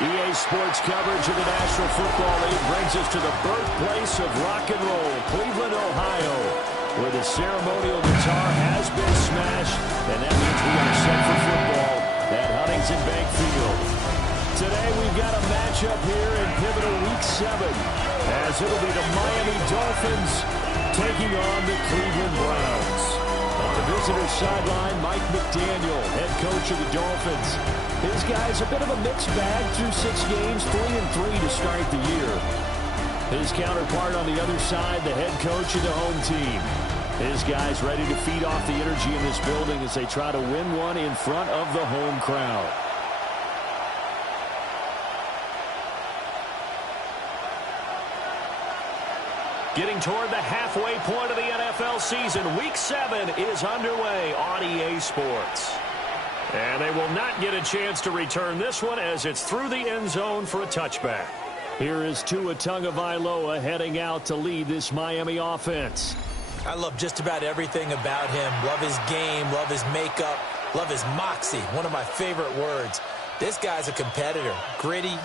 EA Sports coverage of the National Football League brings us to the birthplace of rock and roll, Cleveland, Ohio, where the ceremonial guitar has been smashed, and that means we are set for football at Huntington Bank Field. Today we've got a matchup here in pivotal Week 7, as it'll be the Miami Dolphins taking on the Cleveland Browns. On the visitor's sideline, Mike McDaniel, head coach of the Dolphins. His guys a bit of a mixed bag through 6 games, 3-3 to start the year. His counterpart on the other side, the head coach of the home team. His guys ready to feed off the energy in this building as they try to win one in front of the home crowd. Getting toward the halfway point of the NFL season, Week 7 is underway on EA Sports. And they will not get a chance to return this one as it's through the end zone for a touchback. Here is Tua Tagovailoa heading out to lead this Miami offense. I love just about everything about him. Love his game, love his makeup, love his moxie. One of my favorite words. This guy's a competitor. Gritty.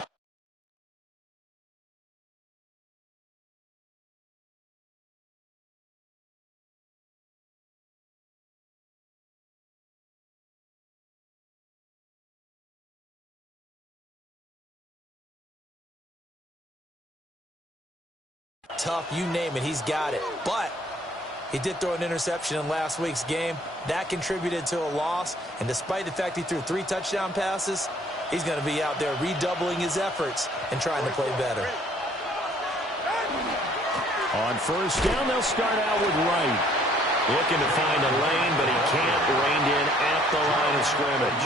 Tough, you name it, he's got it. But he did throw an interception in last week's game. That contributed to a loss. And despite the fact he threw 3 touchdown passes, he's going to be out there redoubling his efforts and trying to play better. On first down, they'll start out with Wright. Looking to find a lane, but he can't. Reined in at the line of scrimmage.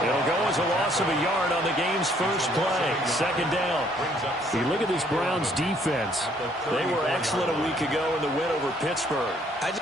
It'll go as a loss of a yard on the game's first play. Second down. You look at this Browns defense. They were excellent a week ago in the win over Pittsburgh. I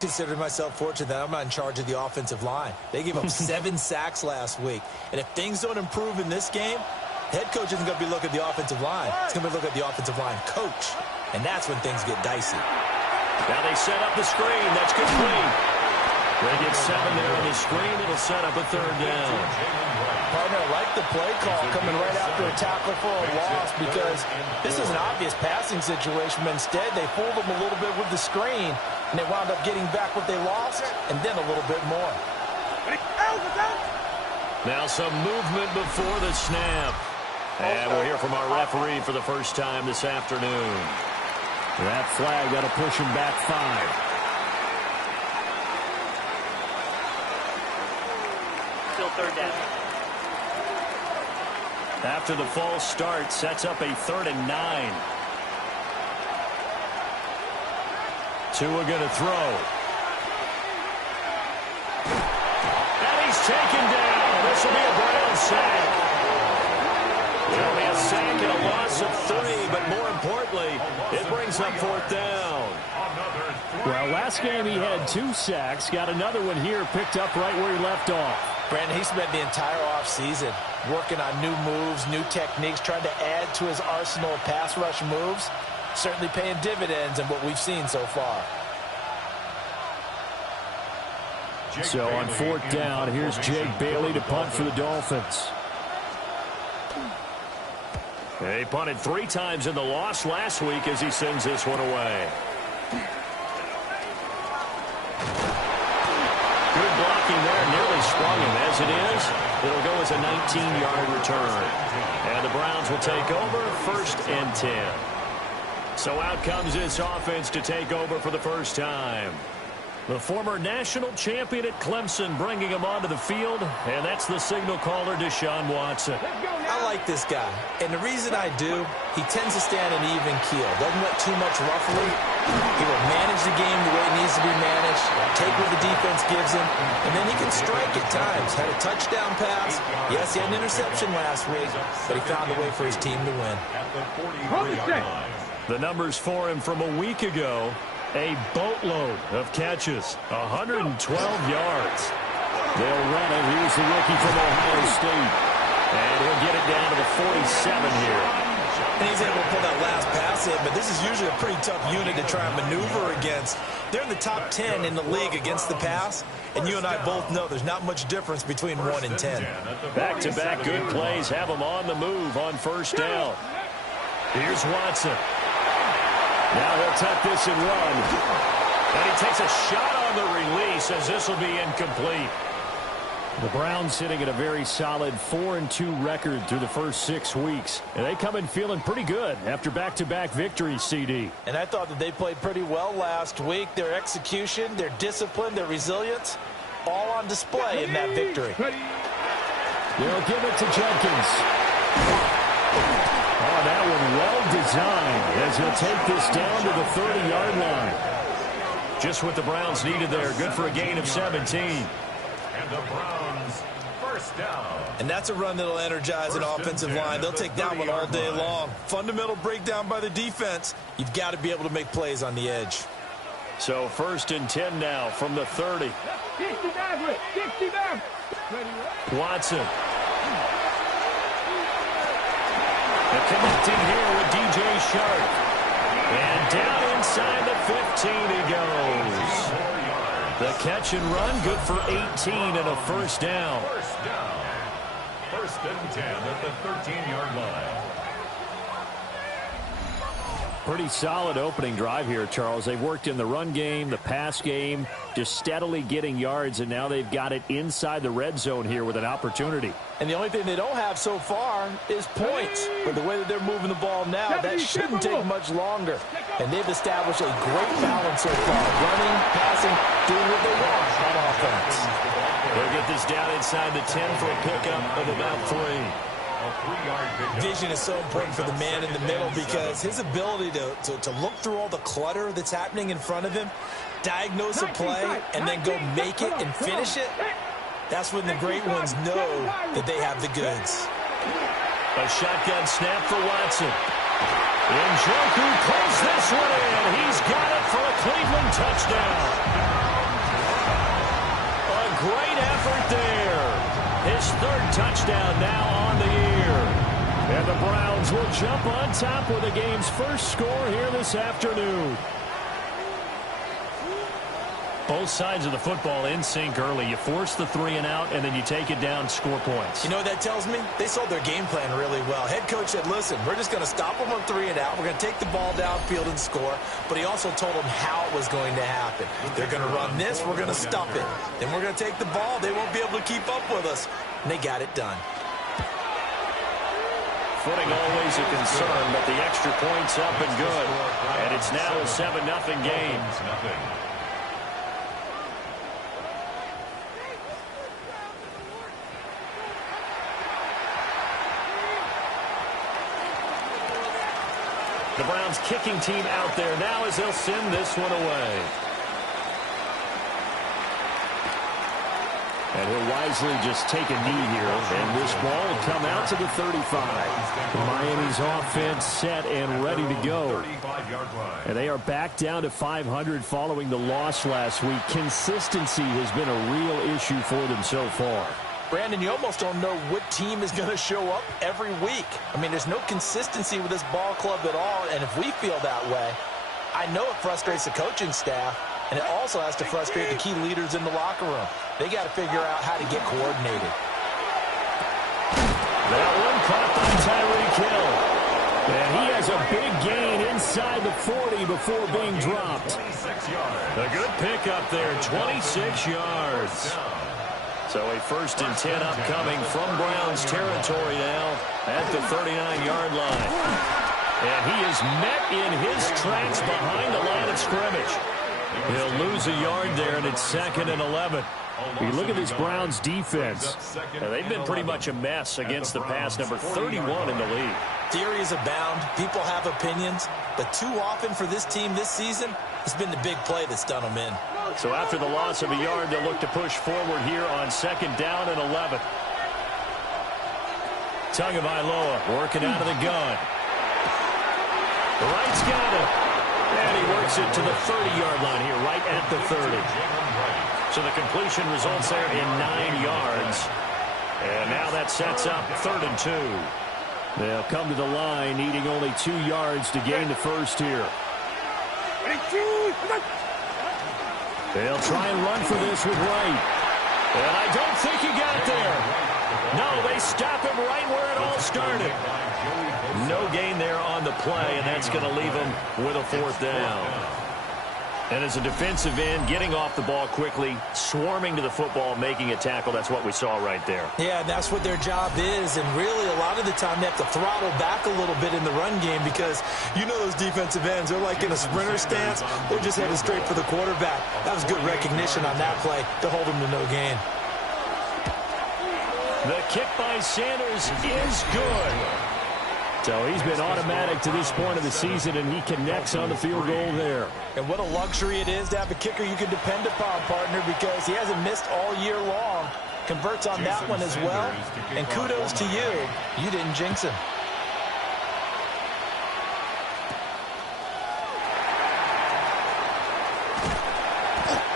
consider myself fortunate that I'm not in charge of the offensive line. They gave up 7 sacks last week. And if things don't improve in this game, head coach isn't going to be looking at the offensive line. He's going to be looking at the offensive line coach. And that's when things get dicey. Now they set up the screen. That's complete. They get 7 there on the screen. It'll set up a third down. Partner, I like the play call coming right after a tackle for a loss because this is an obvious passing situation, but instead they fooled them a little bit with the screen, and they wound up getting back what they lost and then a little bit more. Now some movement before the snap. And we'll hear from our referee for the first time this afternoon. That flag got to push him back 5. Still third down. After the false start, sets up a 3rd and 9. Tua going to throw. And he's taken down. This will be a Brown sack. It'll be a sack and a loss of 3, but more importantly, it brings up 4th down. Well, last game he had 2 sacks. Got another one here picked up right where he left off. Brandon, he spent the entire offseason working on new moves, new techniques, trying to add to his arsenal of pass rush moves. Certainly paying dividends in what we've seen so far. So on 4th down, here's Jake Bailey to punt for the Dolphins. They punted 3 times in the loss last week as he sends this one away. Good blocking there, nearly sprung him. As it is, it'll go as a 19-yard return. And the Browns will take over 1st and 10. So out comes this offense to take over for the first time. The former national champion at Clemson bringing him onto the field, and that's the signal caller, Deshaun Watson. I like this guy, and the reason I do, he tends to stand an even keel. Doesn't let too much ruffling. He will manage the game the way it needs to be managed, take what the defense gives him, and then he can strike at times. Had a touchdown pass. Yes, he had an interception last week, but he found a way for his team to win. The numbers for him from a week ago, a boatload of catches, 112 yards. They'll run it. Here's the rookie from Ohio State. And he'll get it down to the 47 here. And he's able to pull that last pass in, but this is usually a pretty tough unit to try and maneuver against. They're in the top 10 in the league against the pass, and you and I both know there's not much difference between 1 and 10. Back-to-back good plays have him on the move on first down. Here's Watson. Now he'll tuck this and run. And he takes a shot on the release as this will be incomplete. The Browns sitting at a very solid 4-2 record through the first 6 weeks. And they come in feeling pretty good after back-to-back victories, CD. And I thought that they played pretty well last week. Their execution, their discipline, their resilience, all on display in that victory. They'll give it to Jenkins. Oh, that one well designed as he'll take this down to the 30-yard line. Just what the Browns needed there. Good for a gain of 17. And the Browns first down. And that's a run that'll energize an offensive line. They'll take that one all day long. Fundamental breakdown by the defense. You've got to be able to make plays on the edge. So 1st and 10 now from the 30. Watson. And connecting here with DJ Shark. And down inside the 15 he goes. The catch and run, good for 18 and a first down. First down. 1st and 10 at the 13-yard line. Pretty solid opening drive here, Charles. They've worked in the run game, the pass game, just steadily getting yards, and now they've got it inside the red zone here with an opportunity. And the only thing they don't have so far is points. But the way that they're moving the ball now, that shouldn't take much longer. And they've established a great balance so far. Running, passing, doing what they want on offense. They'll get this down inside the 10 for a pickup of about 3. Vision is so important for the man in the middle because his ability to look through all the clutter that's happening in front of him, diagnose a play, and then go make it and finish it, that's when the great ones know that they have the goods. A shotgun snap for Watson. And Njoku pulls this one in. He's got it for a Cleveland touchdown. A great effort there. His 3rd touchdown now on the year. And the Browns will jump on top with the game's first score here this afternoon. Both sides of the football in sync early. You force the 3 and out, and then you take it down, score points. You know what that tells me? They sold their game plan really well. Head coach said, listen, we're just going to stop them on 3 and out. We're going to take the ball downfield and score. But he also told them how it was going to happen. They're going to run this. We're going to stop it. Then we're going to take the ball. They won't be able to keep up with us. And they got it done. Footing always a concern, but the extra point's up and good. And it's now a 7-0 game. The Browns kicking team out there now as they'll send this one away. And he'll wisely just take a knee here. And this ball will come out to the 35. Miami's offense set and ready to go. And they are back down to 500 following the loss last week. Consistency has been a real issue for them so far. Brandon, you almost don't know what team is going to show up every week. I mean, there's no consistency with this ball club at all, and if we feel that way, I know it frustrates the coaching staff, and it also has to frustrate the key leaders in the locker room. They got to figure out how to get coordinated. That one caught by Tyreek Hill. And he has a big gain inside the 40 before being dropped. A good pickup there, 26 yards. So a 1st and 10 upcoming from Browns territory now at the 39-yard line. And he is met in his tracks behind the line of scrimmage. He'll lose a yard there, and it's 2nd and 11. You look at this Browns defense. They've been pretty much a mess against the pass, number 31 in the league. Theories abound. People have opinions. But too often for this team this season, it's been the big play that's done them in. So after the loss of a yard, they'll look to push forward here on 2nd down and 11. Tagovailoa working out of the gun. The right's got it. And he works it to the 30-yard line here, right at the 30. So the completion results there in 9 yards. And now that sets up 3rd and 2. They'll come to the line, needing only 2 yards to gain the first here. They'll try and run for this with Wright. And I don't think he got there. No, they stop him right where it all started. No gain there on the play, and that's going to leave him with a 4th down. And as a defensive end, getting off the ball quickly, swarming to the football, making a tackle, that's what we saw right there. Yeah, and that's what their job is. And really, a lot of the time, they have to throttle back a little bit in the run game because you know those defensive ends, they're like in a sprinter stance. They're just headed straight for the quarterback. That was good recognition on that play to hold him to no gain. The kick by Sanders is good. So he's been automatic to this point of the season, and he connects on the field goal there. And what a luxury it is to have a kicker you can depend upon, partner, because he hasn't missed all year long. Converts on that one as well. And kudos to you. You didn't jinx him.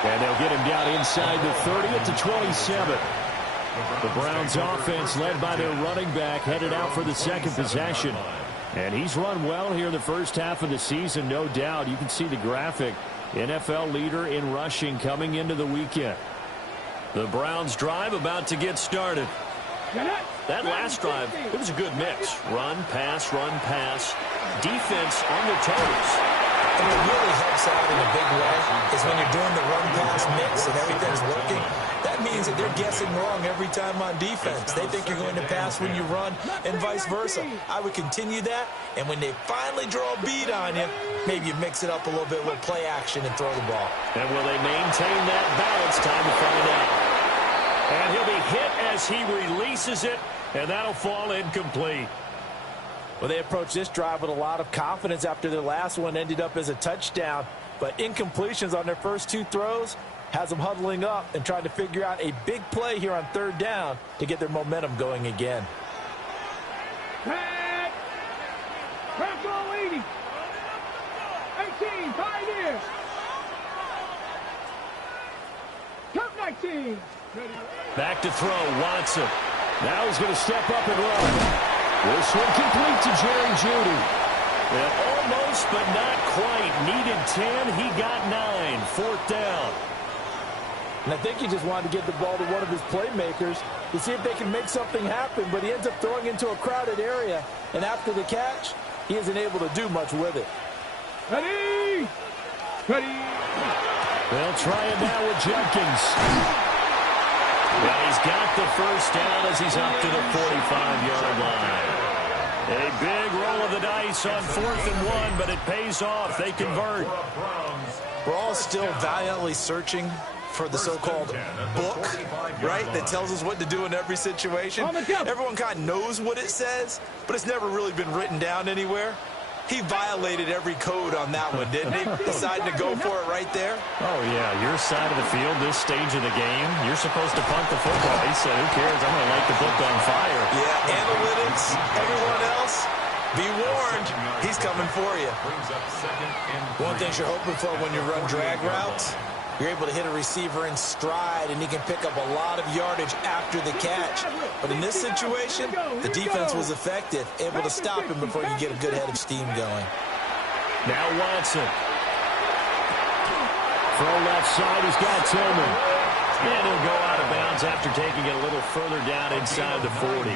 And they'll get him down inside the 30 at the 27. The Browns offense led by their running back headed out for the 2nd possession. And he's run well here in the first half of the season, no doubt. You can see the graphic. NFL leader in rushing coming into the weekend. The Browns drive about to get started. That last drive, it was a good mix. Run, pass, defense on their toes. And what really helps out in a big way is when you're doing the run-pass mix and everything's working, that means that they're guessing wrong every time on defense. They think you're going to pass when you run and vice versa. I would continue that, and when they finally draw a bead on you, maybe you mix it up a little bit with play action and throw the ball. And will they maintain that balance? Time to find out. And he'll be hit as he releases it, and that'll fall incomplete. Well, they approached this drive with a lot of confidence after their last one ended up as a touchdown. But incompletions on their first 2 throws has them huddling up and trying to figure out a big play here on 3rd down to get their momentum going again. Back. Back all 80. 18, pioneer. Cup 19. Back to throw, Watson. Now he's going to step up and run. This one complete to Jerry Jeudy. And almost, but not quite. Needed 10. He got 9. 4th down. And I think he just wanted to get the ball to one of his playmakers to see if they can make something happen. But he ends up throwing into a crowded area. And after the catch, he isn't able to do much with it. Ready. Ready. They'll try it now with Jenkins. Well, he's got the first down as he's up to the 45-yard line. A big roll of the dice on 4th and 1, but it pays off. They convert. We're all still valiantly searching for the so-called book, right, that tells us what to do in every situation. Everyone kind of knows what it says, but it's never really been written down anywhere. He violated every code on that one, didn't he? Decided to go for it right there. Oh, yeah, your side of the field, this stage of the game, you're supposed to punt the football. He said, who cares? I'm going to light the book on fire. Yeah, analytics, everyone else, be warned, he's coming for you. One thing you're hoping for when you run drag routes, you're able to hit a receiver in stride, and he can pick up a lot of yardage after the catch. But in this situation, the defense was effective, able to stop him before you get a good head of steam going. Now Watson. Throw left side, he's got Tillman. And he'll go out of bounds after taking it a little further down inside the 40.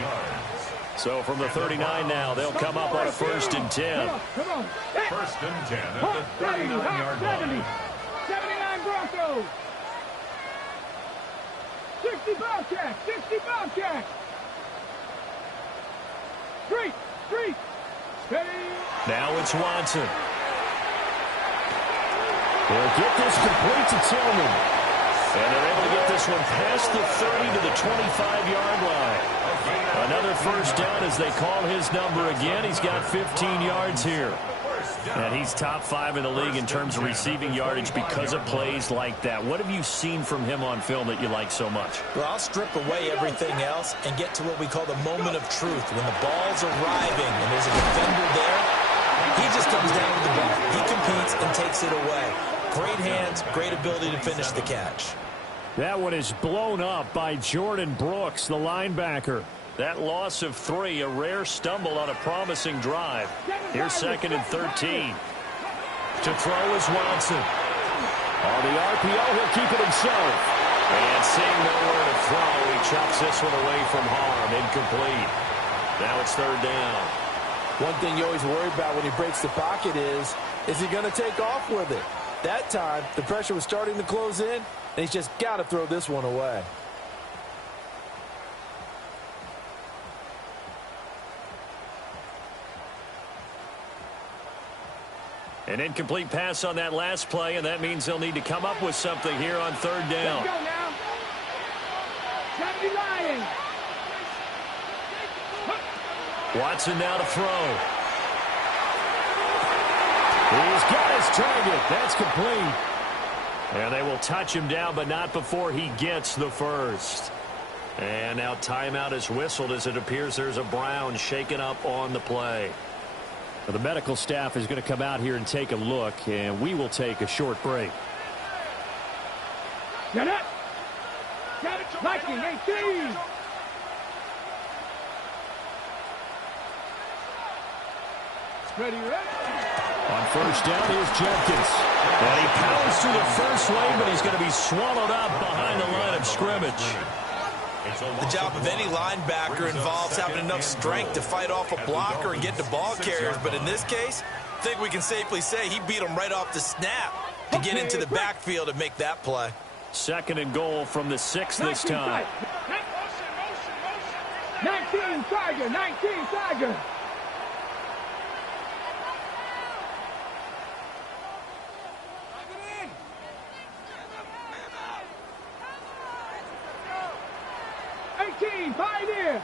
So from the 39 now, they'll come up on a 1st and 10. 1st and 10 at the 39-yard line. 79 Broncos. 60 Bobcats. 60 Bobcats. Street. Steady. Now it's Watson. They'll get this complete to Tillman. And they're able to get this one past the 30 to the 25-yard line. Another first down as they call his number again. He's got 15 yards here. And he's top 5 in the league in terms of receiving yardage because of plays like that. What have you seen from him on film that you like so much? Well, I'll strip away everything else and get to what we call the moment of truth. When the ball's arriving and there's a defender there, he just comes down with the ball. He competes and takes it away. Great hands, great ability to finish the catch. That one is blown up by Jordan Brooks, the linebacker. That loss of 3, a rare stumble on a promising drive. Here's 2nd and 13. To throw is Watson. On the RPO, he'll keep it himself. And seeing nowhere to throw, he chucks this one away from harm. Incomplete. Now it's 3rd down. One thing you always worry about when he breaks the pocket is he going to take off with it? That time, the pressure was starting to close in, and he's just got to throw this one away. An incomplete pass on that last play, and that means they'll need to come up with something here on 3rd down. Let's go now. 70 Lions. Watson now to throw. He's got his target. That's complete. And they will touch him down, but not before he gets the first. And now timeout is whistled as it appears there's a Brown shaken up on the play. Well, the medical staff is going to come out here and take a look, and we will take a short break. Get it. Viking 18. Ready, ready. On first down, here's Jenkins. And he pounds through the first lane, but he's going to be swallowed up behind the line of scrimmage. The job of any linebacker involves having enough strength to fight off a blocker and get to ball carriers. But in this case, I think we can safely say he beat him right off the snap to get into the backfield and make that play. 2nd and goal from the 6 this time. 19 Tiger, 19 Tiger. Pioneer.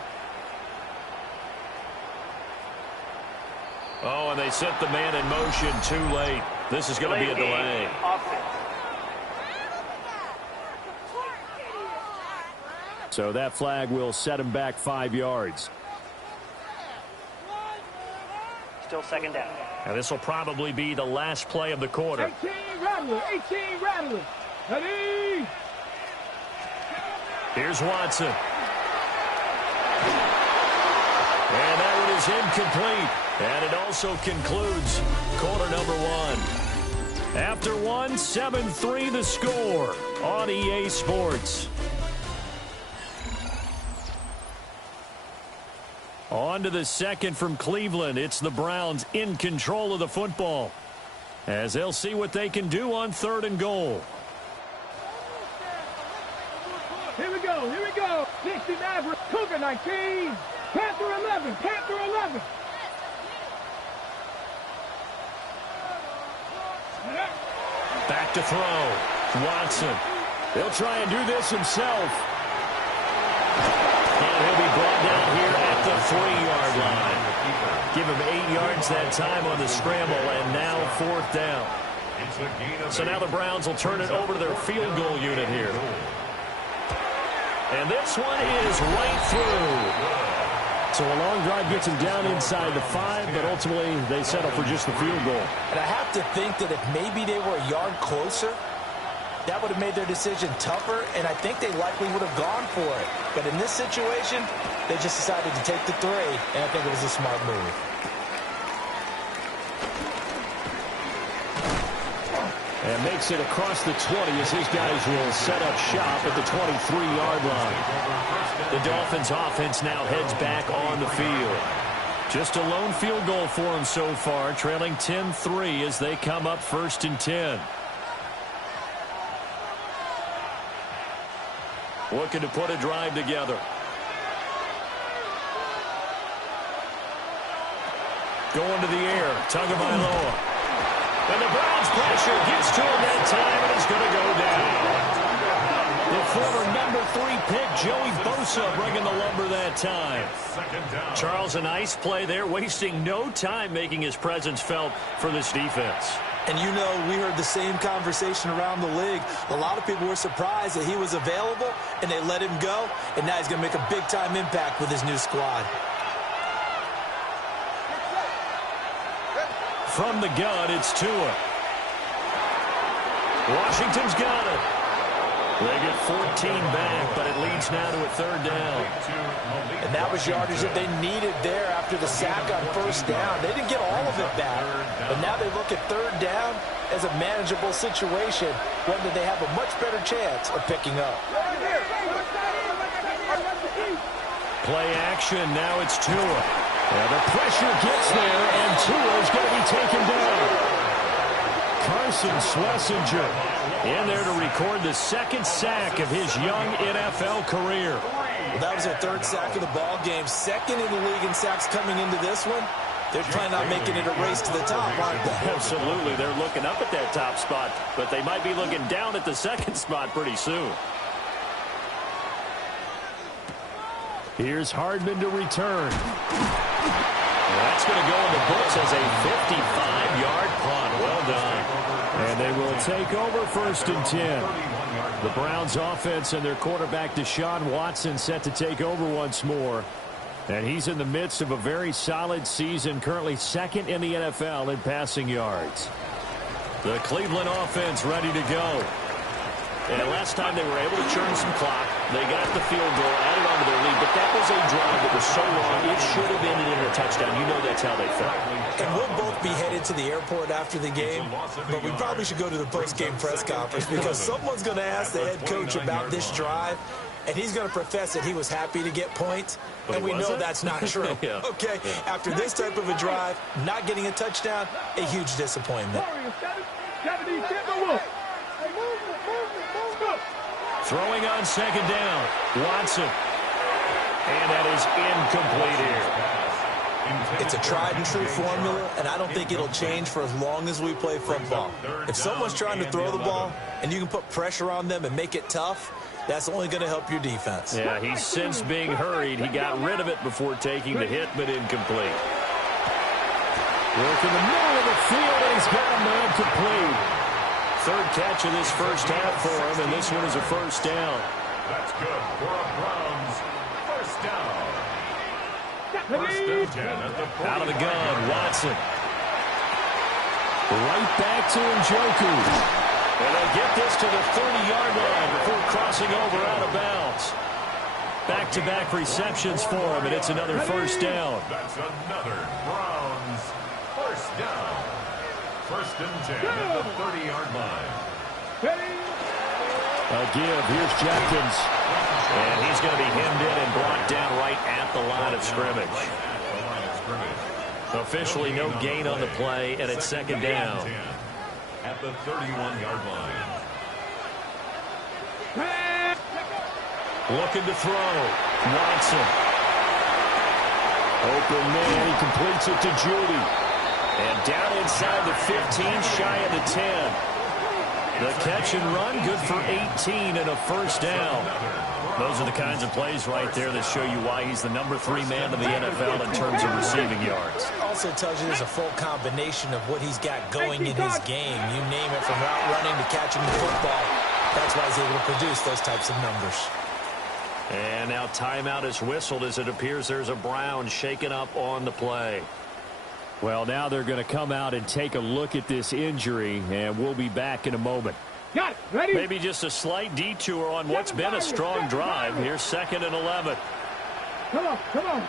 Oh, and they set the man in motion too late. This is going to be a delay. So that flag will set him back 5 yards. Still 2nd down. And this will probably be the last play of the quarter. 18 Rattler, 18 Rattler. Ready. Here's Watson. And that one is incomplete. And it also concludes quarter number 1. After 1, 7-3 the score on EA Sports. On to the 2nd from Cleveland. It's the Browns in control of the football, as they'll see what they can do on 3rd and goal. Here we go, here we go. 60 Maverick, Cougar 19. Panther 11, Panther 11. Back to throw. Watson. He'll try and do this himself. And he'll be brought down here at the 3-yard line. Give him 8 yards that time on the scramble, and now 4th down. So now the Browns will turn it over to their field goal unit here. And this one is right through. So a long drive gets him down inside the 5, but ultimately they settle for just the field goal. And I have to think that if maybe they were a yard closer, that would have made their decision tougher, and I think they likely would have gone for it. But in this situation, they just decided to take the 3, and I think it was a smart move. And makes it across the 20 as his guys will set up shop at the 23-yard line. The Dolphins offense now heads back on the field. Just a lone field goal for them so far, trailing 10-3 as they come up 1st and 10. Looking to put a drive together. Going to the air. Tagovailoa. And the Browns pressure gets to him that time, and he's going to go down. The former number 3 pick, Joey Bosa, bringing the lumber that time. Charles, a nice play there, wasting no time making his presence felt for this defense. And you know, we heard the same conversation around the league. A lot of people were surprised that he was available, and they let him go, and now he's going to make a big-time impact with his new squad. From the gun, it's Tua. Washington's got it. They get 14 back, but it leads now to a 3rd down. And that was yardage that they needed there after the sack on 1st down. They didn't get all of it back, but now they look at 3rd down as a manageable situation, one that they have a much better chance of picking up. Play action, now it's Tua. And the pressure gets there, and Tua is going to be taken down. Carson Schlesinger in there to record the 2nd sack of his young NFL career. Well, that was their 3rd sack of the ball game. 2nd in the league in sacks coming into this one. They're planning on making it a race to the top, aren't they? Absolutely. They're looking up at that top spot, but they might be looking down at the 2nd spot pretty soon. Here's Hardman to return. That's going to go in the books as a 55-yard punt. Well done. And they will take over 1st and 10. The Browns offense and their quarterback Deshaun Watson set to take over once more. And he's in the midst of a very solid season, currently 2nd in the NFL in passing yards. The Cleveland offense ready to go. And last time they were able to churn some clock. They got the field goal, added on to their lead, but that was a drive that was so long, it should have ended in a touchdown. You know that's how they felt. And we'll both be headed to the airport after the game, but we probably should go to the post-game press conference because someone's going to ask the head coach about this drive, and he's going to profess that he was happy to get points, and we know that's not true. Yeah. Okay, after this type of a drive, not getting a touchdown, a huge disappointment. Throwing on 2nd down, Watson. And that is incomplete here. It's a tried and true formula, and I don't think it'll change for as long as we play football. If someone's trying to throw the ball and you can put pressure on them and make it tough, that's only going to help your defense. Yeah, he's since being hurried. He got rid of it before taking the hit, but incomplete. Work in the middle of the field, and he's got a man complete. 3rd catch of this 1st half for him, and this one is a 1st down. That's good for a Browns 1st down. 1st and 10 at the 40. Out of the gun, Watson. Right back to Njoku. And they'll get this to the 30-yard line before crossing over out of bounds. Back-to-back receptions for him, and it's another 1st down. That's another Browns 1st down. 1st and 10 at the 30-yard line. A give. Here's Jenkins. And he's going to be hemmed in and brought down right at the line of scrimmage. Officially no gain on the play, and it's 2nd down. At the 31-yard line. Looking to throw. Watson. Open man. He completes it to Judy. And down inside the 15, shy of the 10. The catch and run, good for 18 and a 1st down. Those are the kinds of plays right there that show you why he's the number 3 man in the NFL in terms of receiving yards. Also tells you there's a full combination of what he's got going in his game. You name it, from route running to catching the football. That's why he's able to produce those types of numbers. And now timeout is whistled as it appears there's a Brown shaken up on the play. Well, now they're going to come out and take a look at this injury, and we'll be back in a moment. Got it. Ready? Maybe just a slight detour on what's been a strong drive. Here's 2nd and 11. Come on, come on.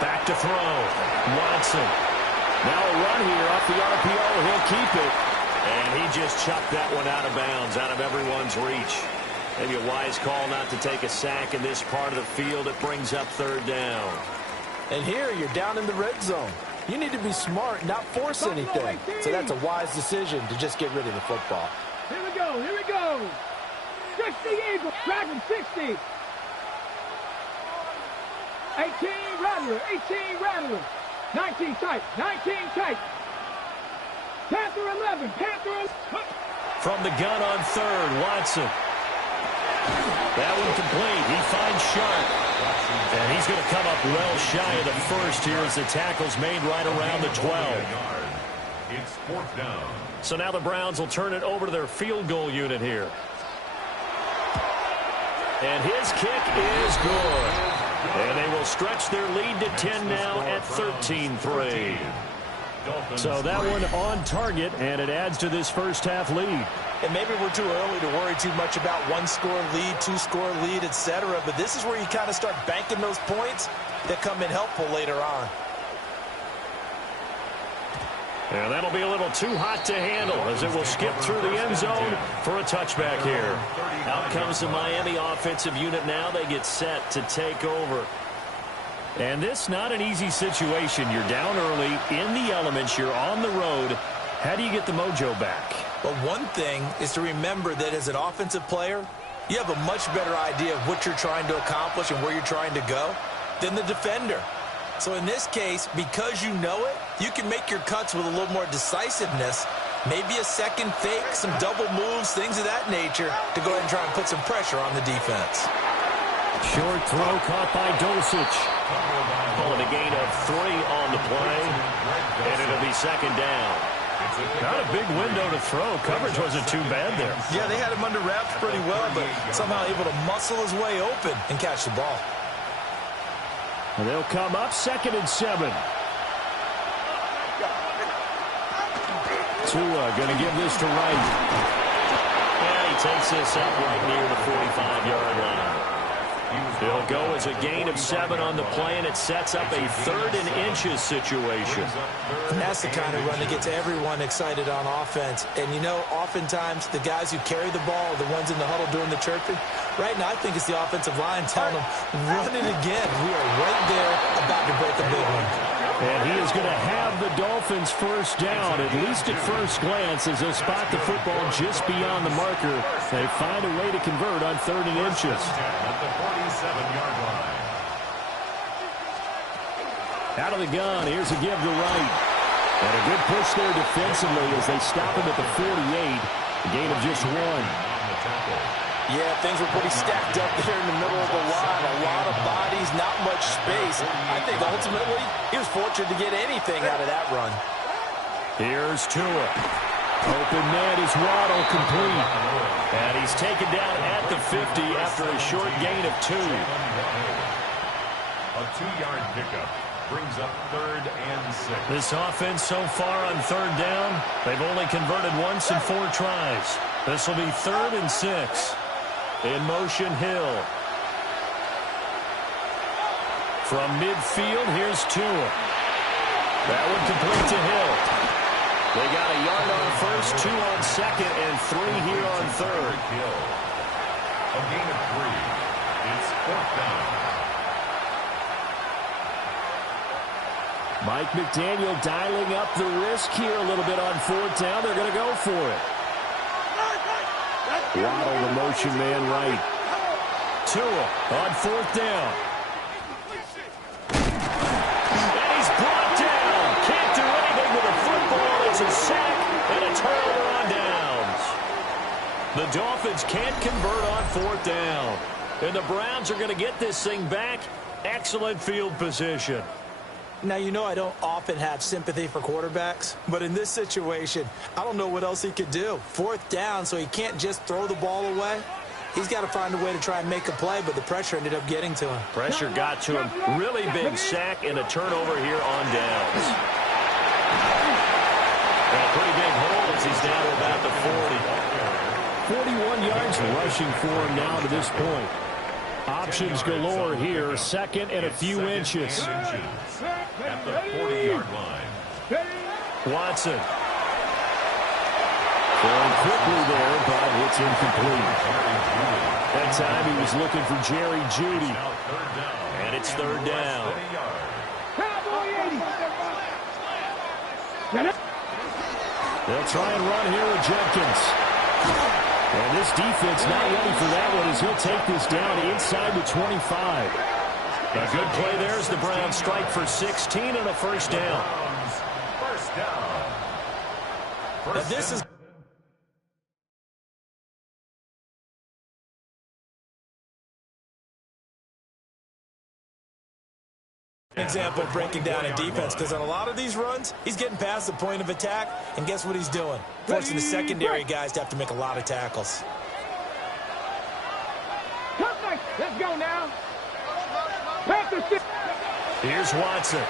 Back to throw. Watson. Now a run here off the RPO. He'll keep it. And he just chucked that one out of bounds, out of everyone's reach. Maybe a wise call not to take a sack in this part of the field. It brings up 3rd down. And here you're down in the red zone. You need to be smart, not force anything. So that's a wise decision to just get rid of the football. Here we go, here we go. 60 Eagles, driving 60. 18 Rattler, 18 Rattler. 19 tight, 19 tight. Panther 11. Panther 11. From the gun on third, Watson. That one complete. He finds Sharp. And he's going to come up well shy of the first here as the tackle's made right around the 12. It's fourth down. So now the Browns will turn it over to their field goal unit here. And his kick is good. And they will stretch their lead to 10 now at 13-3. So that one on target, and it adds to this first half lead. And maybe we're too early to worry too much about one-score lead, two-score lead, etc. But this is where you kind of start banking those points that come in helpful later on. And that'll be a little too hot to handle as it will skip through the end zone for a touchback here. Out comes the Miami offensive unit now. They get set to take over. And this not an easy situation. You're down early, in the elements, you're on the road. How do you get the mojo back? Well, one thing is to remember that as an offensive player, you have a much better idea of what you're trying to accomplish and where you're trying to go than the defender. So in this case, because you know it, you can make your cuts with a little more decisiveness, maybe a second fake, some double moves, things of that nature, to go ahead and try and put some pressure on the defense. Short throw caught by Dulcich. Pulling a gain of 3 on the play, and it'll be second down. Not a big window to throw. Coverage wasn't too bad there. Yeah, they had him under wraps pretty well, but somehow able to muscle his way open and catch the ball. And they'll come up 2nd and 7. Tua going to give this to Wright. And he takes this up right near the 45-yard line. It'll go as a gain of 7 on the play, and it sets up a 3rd and inches situation. And that's the kind of run that gets everyone excited on offense. And, you know, oftentimes the guys who carry the ball are the ones in the huddle doing the chirping. Right now, I think it's the offensive line telling them, run it again. We are right there about to break a big one. And he is going to have the Dolphins first down, at least at first glance, as they'll spot the football just beyond the marker. They find a way to convert on 3rd and inches. At the 47-yard line. Out of the gun, here's a give to Wright. And a good push there defensively as they stop him at the 48. A gain of just 1. Yeah, things were pretty stacked up there in the middle of the line. A lot of bodies, not much space. I think ultimately he was fortunate to get anything out of that run. Here's Tua. Open net is Waddle, complete. And he's taken down at the 50 after a short gain of 2. A 2-yard pickup brings up 3rd and 6. This offense so far on 3rd down, they've only converted once in 4 tries. This will be 3rd and 6. In motion, Hill. From midfield, here's Tua. That one complete to Hill. They got a yard on first, 2 on second, and 3 here on third. A gain of 3. It's 4th down. Mike McDaniel dialing up the risk here a little bit on 4th down. They're going to go for it. Waddle, the motion man, right. Tua on 4th down. And he's brought down. Can't do anything with the football. It's a sack and a turnover on downs. The Dolphins can't convert on 4th down. And the Browns are going to get this thing back. Excellent field position. Now, you know I don't often have sympathy for quarterbacks, but in this situation, I don't know what else he could do. 4th down, so he can't just throw the ball away. He's got to find a way to try and make a play, but the pressure ended up getting to him. Pressure got to him. Really big sack and a turnover here on downs. And a pretty big hole as he's down to about the 40. 41 yards rushing for him now to this point. Options galore here. 2nd and a few inches. At the 40-yard line. Watson. Going quickly there, but it's incomplete. That time he was looking for Jerry Jeudy. And it's 3rd down. They'll try and run here with Jenkins. And this defense not ready for that one as he'll take this down inside the 25. A good play there as the Browns strike for 16 and a first down. First down. Now this is an example of breaking down a defense, because on a lot of these runs, he's getting past the point of attack, and guess what he's doing? Forcing the secondary guys to have to make a lot of tackles. Let's go now. Here's Watson.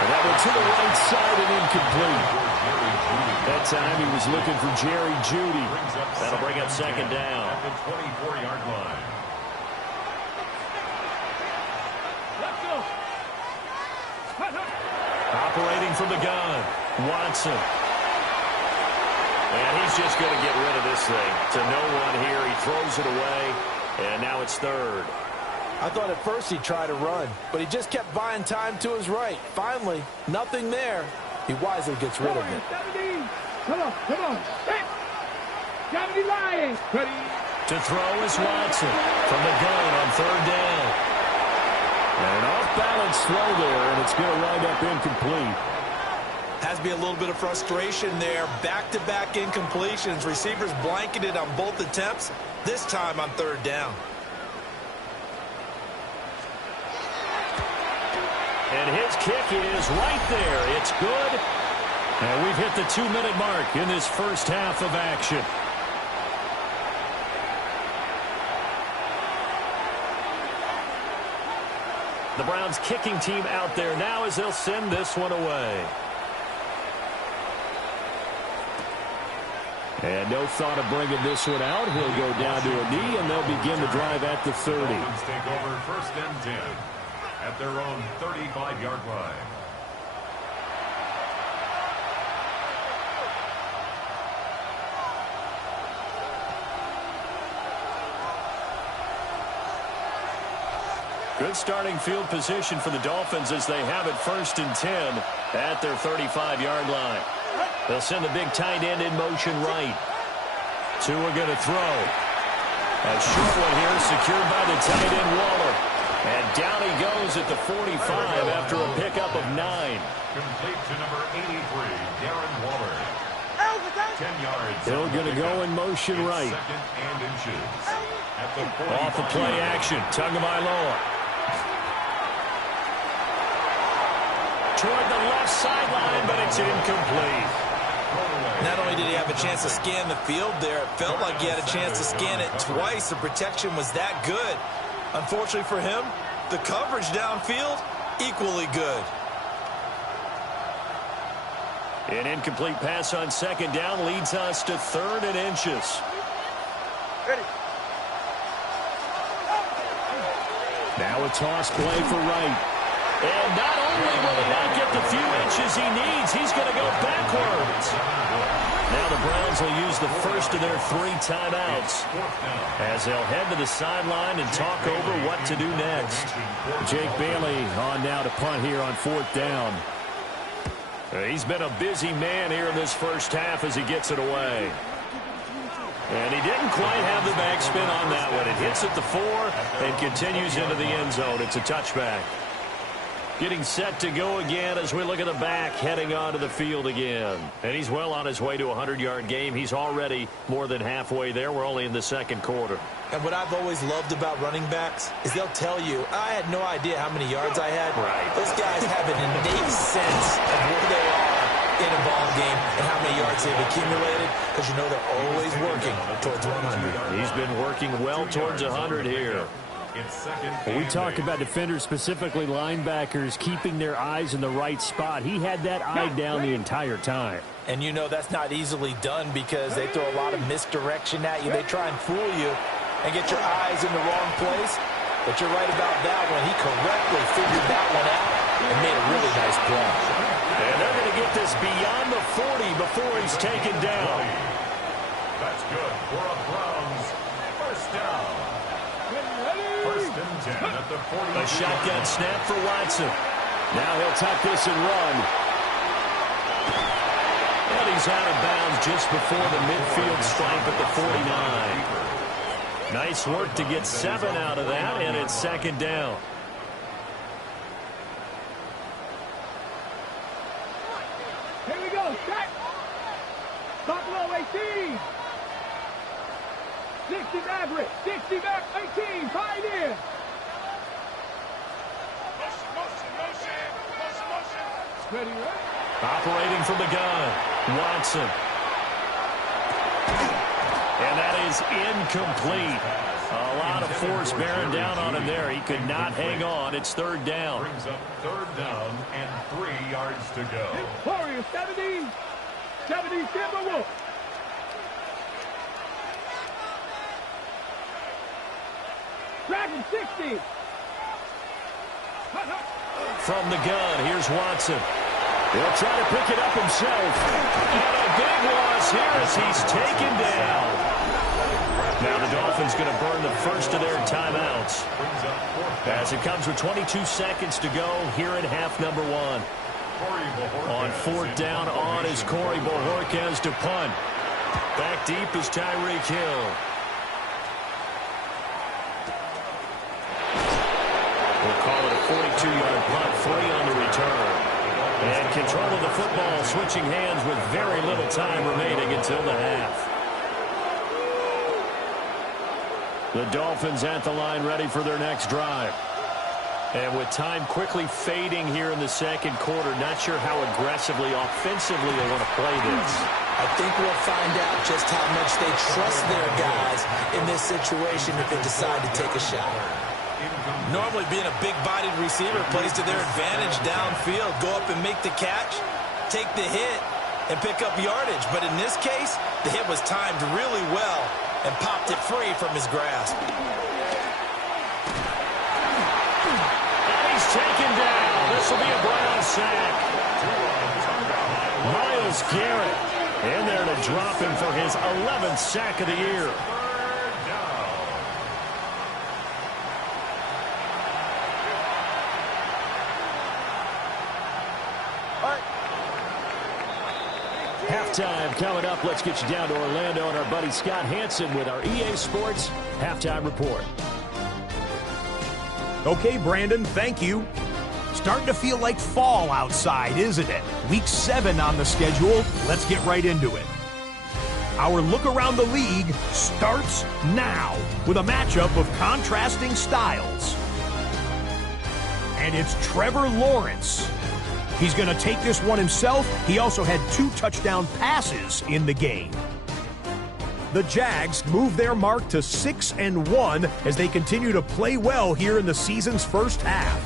And that one to the right side and incomplete. That time he was looking for Jerry Jeudy. That'll bring up second down. At the 24-yard line. Let's go. Operating from the gun, Watson. And he's just going to get rid of this thing. To no one here. He throws it away, and now it's third. I thought at first he'd try to run, but he just kept buying time to his right. Finally, nothing there. He wisely gets rid of it. Come on, come on. Hey. Gotta be lying. Ready. To throw is Watson from the gun on third down. And an off-balance throw there, and it's going to wind up incomplete. Has to be a little bit of frustration there. Back-to-back incompletions. Receivers blanketed on both attempts, this time on third down. And his kick is right there. It's good. And we've hit the 2-minute mark in this first half of action. The Browns kicking team out there now as they'll send this one away. And no thought of bringing this one out. He'll go down to a knee, and they'll begin the drive at the 30. Dolphins take over first and 10 at their own 35-yard line. Good starting field position for the Dolphins as they have it first and 10 at their 35-yard line. They'll send the big tight end in motion right. Tua going to throw. A short one here secured by the tight end Waller. And down he goes at the 45 after a pickup of 9. Complete to number 83, Darren Waller. 10 yards. Hill going to go in motion right. Second and inches. At the Off the play action. Tagovailoa. Toward the left sideline, but it's incomplete. Not only did he have a chance to scan the field there, it felt like he had a chance to scan it twice. The protection was that good. Unfortunately for him, the coverage downfield, equally good. An incomplete pass on second down leads us to third and inches. Ready. Now a toss play for Wright. And not only will he not get the few inches he needs, he's going to go backwards. Now the Browns will use the first of their 3 timeouts as they'll head to the sideline and talk over what to do next. Jake Bailey on now to punt here on 4th down. He's been a busy man here in this first half as he gets it away. And he didn't quite have the backspin on that one. It hits at the 4 and continues into the end zone. It's a touchback. Getting set to go again as we look at the back heading onto the field again. And he's well on his way to a 100-yard game. He's already more than halfway there. We're only in the second quarter. And what I've always loved about running backs is they'll tell you, I had no idea how many yards I had. Right. Those guys have an innate sense of where they are in a ball game and how many yards they've accumulated, because you know they're always working towards 100. He's been working well towards 100 here. When we talk about defenders, specifically linebackers, keeping their eyes in the right spot. He had that eye down the entire time. And you know that's not easily done because they throw a lot of misdirection at you. They try and fool you and get your eyes in the wrong place. But you're right about that one. He correctly figured that one out and made a really nice play. And they're going to get this beyond the 40 before he's taken down. That's good for a Browns first down. First and 10 at the 40. A shotgun snap for Watson. Now he'll tuck this and run. And he's out of bounds just before the midfield stripe at the 49. Nice work to get 7 out of that, and it's second down. Here we go. Set. Buffalo 18. 60 Maverick. 60 Maverick. 18. Pioneer. Ready, right? Operating from the gun, Watson. And that is incomplete. A lot of force bearing down on him there. He could not hang on. It's third down. Brings up third down and 3 yards to go. Warriors 70. 70 Timberwolves. Dragon 60. From the gun, here's Watson. He'll try to pick it up himself. And a big loss here as he's taken down. Now the Dolphins going to burn the first of their timeouts. As it comes with 22 seconds to go here in half number 1. On fourth down on is Corey Bojorquez to punt. Back deep is Tyreek Hill. We'll call it a 42-yard punt, 3 on the return. And control of the football, switching hands with very little time remaining until the half. The Dolphins at the line ready for their next drive. And with time quickly fading here in the second quarter, not sure how aggressively, offensively they want to play this. I think we'll find out just how much they trust their guys in this situation if they decide to take a shot. Normally being a big-bodied receiver plays to their advantage downfield. Go up and make the catch, take the hit, and pick up yardage. But in this case, the hit was timed really well and popped it free from his grasp. And he's taken down. This will be a Brown sack. Myles Garrett in there to drop him for his 11th sack of the year. Halftime coming up. Let's get you down to Orlando and our buddy Scott Hansen with our EA Sports Halftime Report. Okay, Brandon, thank you. Starting to feel like fall outside, isn't it? Week 7 on the schedule. Let's get right into it. Our look around the league starts now with a matchup of contrasting styles. And it's Trevor Lawrence. He's going to take this one himself. He also had 2 touchdown passes in the game. The Jags move their mark to 6-1 as they continue to play well here in the season's first half.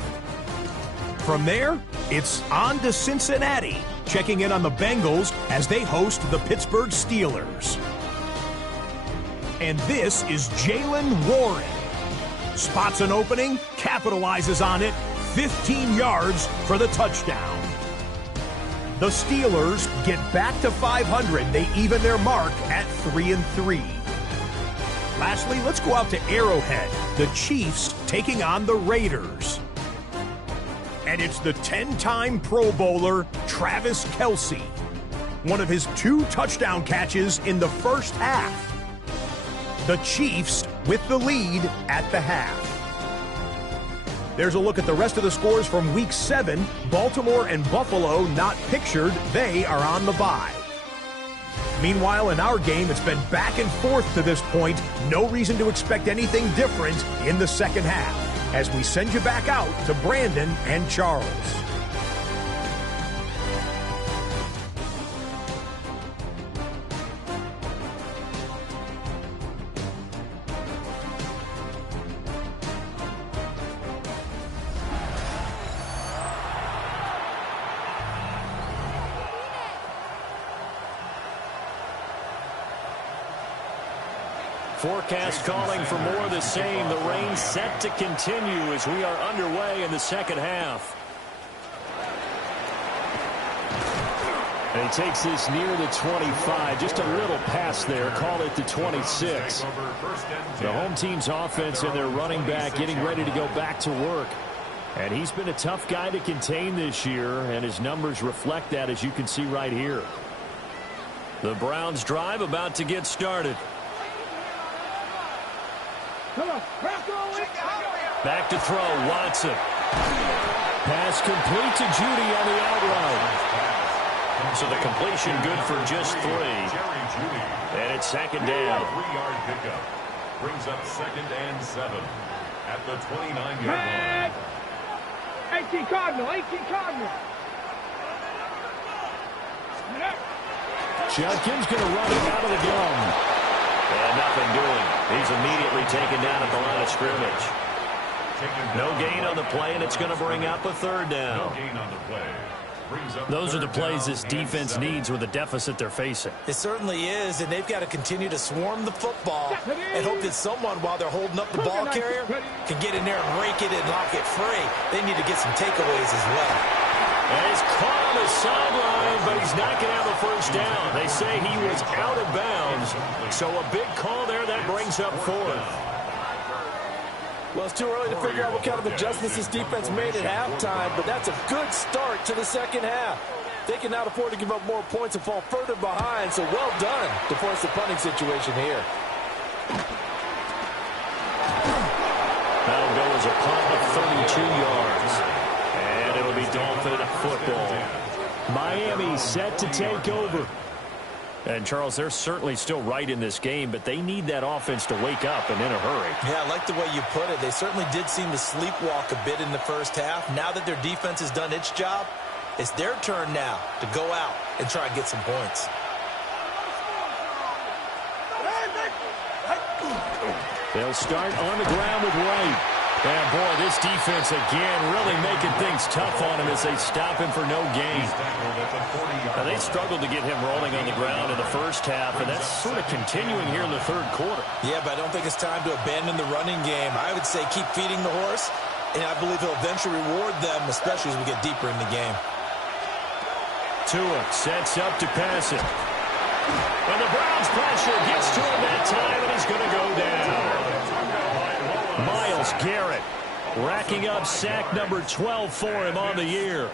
From there, it's on to Cincinnati, checking in on the Bengals as they host the Pittsburgh Steelers. And this is Jaylen Warren. Spots an opening, capitalizes on it, 15 yards for the touchdown. The Steelers get back to 500. They even their mark at 3-3. Lastly, let's go out to Arrowhead. The Chiefs taking on the Raiders. And it's the 10-time Pro Bowler, Travis Kelce. One of his 2 touchdown catches in the first half. The Chiefs with the lead at the half. There's a look at the rest of the scores from Week 7. Baltimore and Buffalo not pictured. They are on the bye. Meanwhile, in our game, it's been back and forth to this point. No reason to expect anything different in the second half as we send you back out to Brandon and Charles. Forecast calling for more of the same. The rain set to continue as we are underway in the second half. And he takes this near the 25. Just a little pass there. Call it the 26. The home team's offense and their running back getting ready to go back to work. And he's been a tough guy to contain this year, and his numbers reflect that, as you can see right here. The Browns drive about to get started. Back to throw, Watson. Pass complete to Judy on the outright. So the completion good for just 3. And it's second down. 3-yard pickup. Brings up 2nd and 7 at the 29-yard line. 18 Cardinal, 18 Cardinal. Judkins going to run it out of the gun. And nothing doing. He's immediately taken down at the line of scrimmage. No gain on the play, and it's going to bring up a 3rd down. No gain on the play. Those are the plays this defense needs with the deficit they're facing. It certainly is, and they've got to continue to swarm the football and hope that someone, while they're holding up the ball carrier, can get in there and rake it and lock it free. They need to get some takeaways as well. And he's caught on the sideline, but he's not going to have a first down. They say he was out of bounds, so a big call there that brings up 4th. Well, it's too early to figure out what kind of adjustments this defense made at halftime, but that's a good start to the second half. They can now afford to give up more points and fall further behind, so well done to force the punting situation here. That'll go as a punt of 32 yards. And it'll be Dolphin football. Miami set to take over. And, Charles, they're certainly still right in this game, but they need that offense to wake up and in a hurry. Yeah, I like the way you put it. They certainly did seem to sleepwalk a bit in the first half. Now that their defense has done its job, it's their turn now to go out and try and get some points. They'll start on the ground with Wright. And, boy, this defense, again, really making things tough on him as they stop him for no gain. Now, they struggled to get him rolling on the ground in the first half, and that's sort of continuing here in the 3rd quarter. Yeah, but I don't think it's time to abandon the running game. I would say keep feeding the horse, and I believe he'll eventually reward them, especially as we get deeper in the game. Tua sets up to pass it. And the Browns pressure gets to him that time, and he's going to go down. Myles Garrett racking up sack number 12 for him on the year.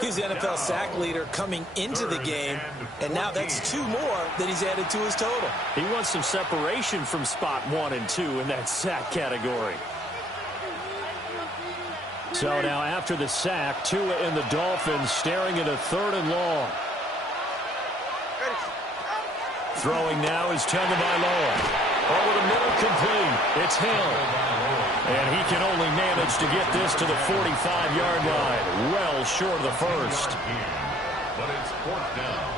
He's the NFL sack leader coming into the game, and now that's 2 more that he's added to his total. He wants some separation from spot 1 and 2 in that sack category. So now after the sack, Tua and the Dolphins staring at a 3rd and long. Throwing now is Tagovailoa. Over the middle, complete. It's Hill. And he can only manage to get this to the 45-yard line. Well short of the first. But it's 4th down.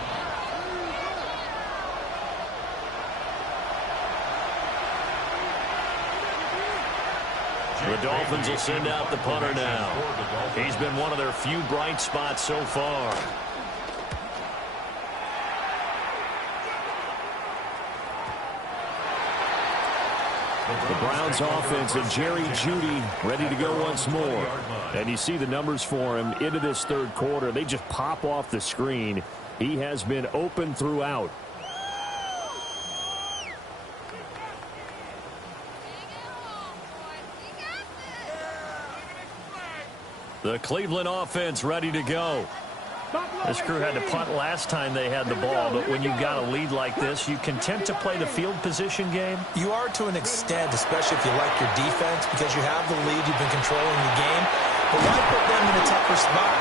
The Dolphins will send out the punter now. He's been one of their few bright spots so far. The Browns offense and Jerry Jeudy ready to go once more. And you see the numbers for him into this 3rd quarter. They just pop off the screen. He has been open throughout. The Cleveland offense ready to go. This crew had to punt last time they had the ball, but when you've got a lead like this, you content to play the field position game? You are to an extent, especially if you like your defense, because you have the lead, you've been controlling the game. But why put them in a tougher spot?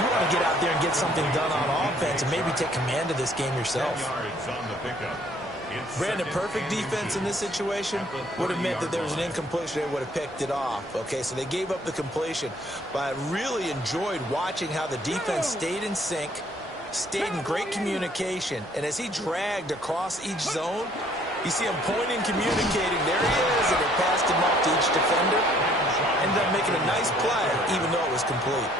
You want to get out there and get something done on offense and maybe take command of this game yourself. Brandon, perfect defense in this situation would have meant that there was an incompletion. They would have picked it off. Okay, so they gave up the completion. But I really enjoyed watching how the defense stayed in sync, stayed in great communication. And as he dragged across each zone, you see him pointing, communicating. There he is, and they passed him off to each defender. Ended up making a nice play, even though it was complete.